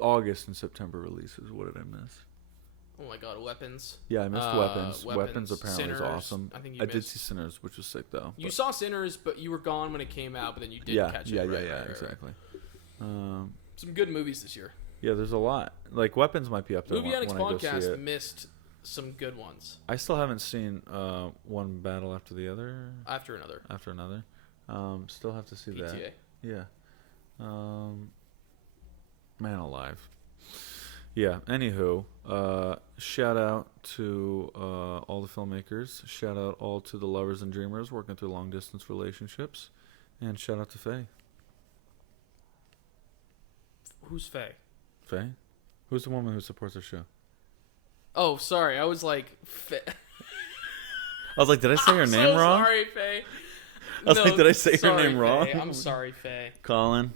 August and September releases. What did I miss? Oh my god, Weapons. Yeah, I missed Weapons. Weapons apparently Sinners, was awesome. I did see Sinners, which was sick though. You saw Sinners, but you were gone when it came out, but then you did catch it. Yeah, exactly. Some good movies this year. Yeah, there's a lot. Like, Weapons might be up there. Movie Addicts when I go see podcast it. missed some good ones. I still haven't seen One Battle After the Other. After another. Still have to see PTA. that. Yeah. Man alive. Yeah. Anywho, shout out to all the filmmakers. Shout out all to the lovers and dreamers working through long distance relationships, and shout out to Faye. Who's Faye? Faye? Who's the woman who supports our show? Oh, sorry. I was like, Faye. I was like, did I say her name wrong? Sorry, Faye. I was like, did I say her name wrong? Faye. I'm sorry, Faye. Colin.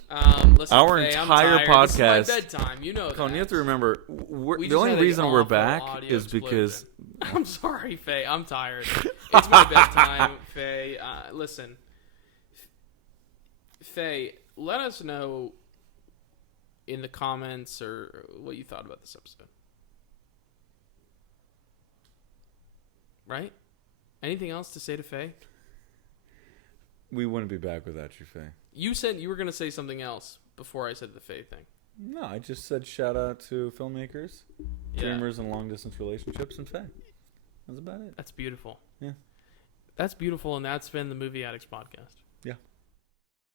Listen, our Faye, entire I'm tired. podcast. This is my bedtime. You know Colin, that. you have to remember, We the only just had reason an we're awful back audio is because... I'm sorry, Faye. I'm tired. It's my bedtime, Faye. Listen. Faye, let us know in the comments or what you thought about this episode. Right? Anything else to say to Faye? We wouldn't be back without you, Faye. You said you were going to say something else before I said the Faye thing. No, I just said shout out to filmmakers, dreamers, and long distance relationships, and Faye. That's about it. That's beautiful. Yeah. That's beautiful, and that's been the Movie Addicts podcast. Yeah.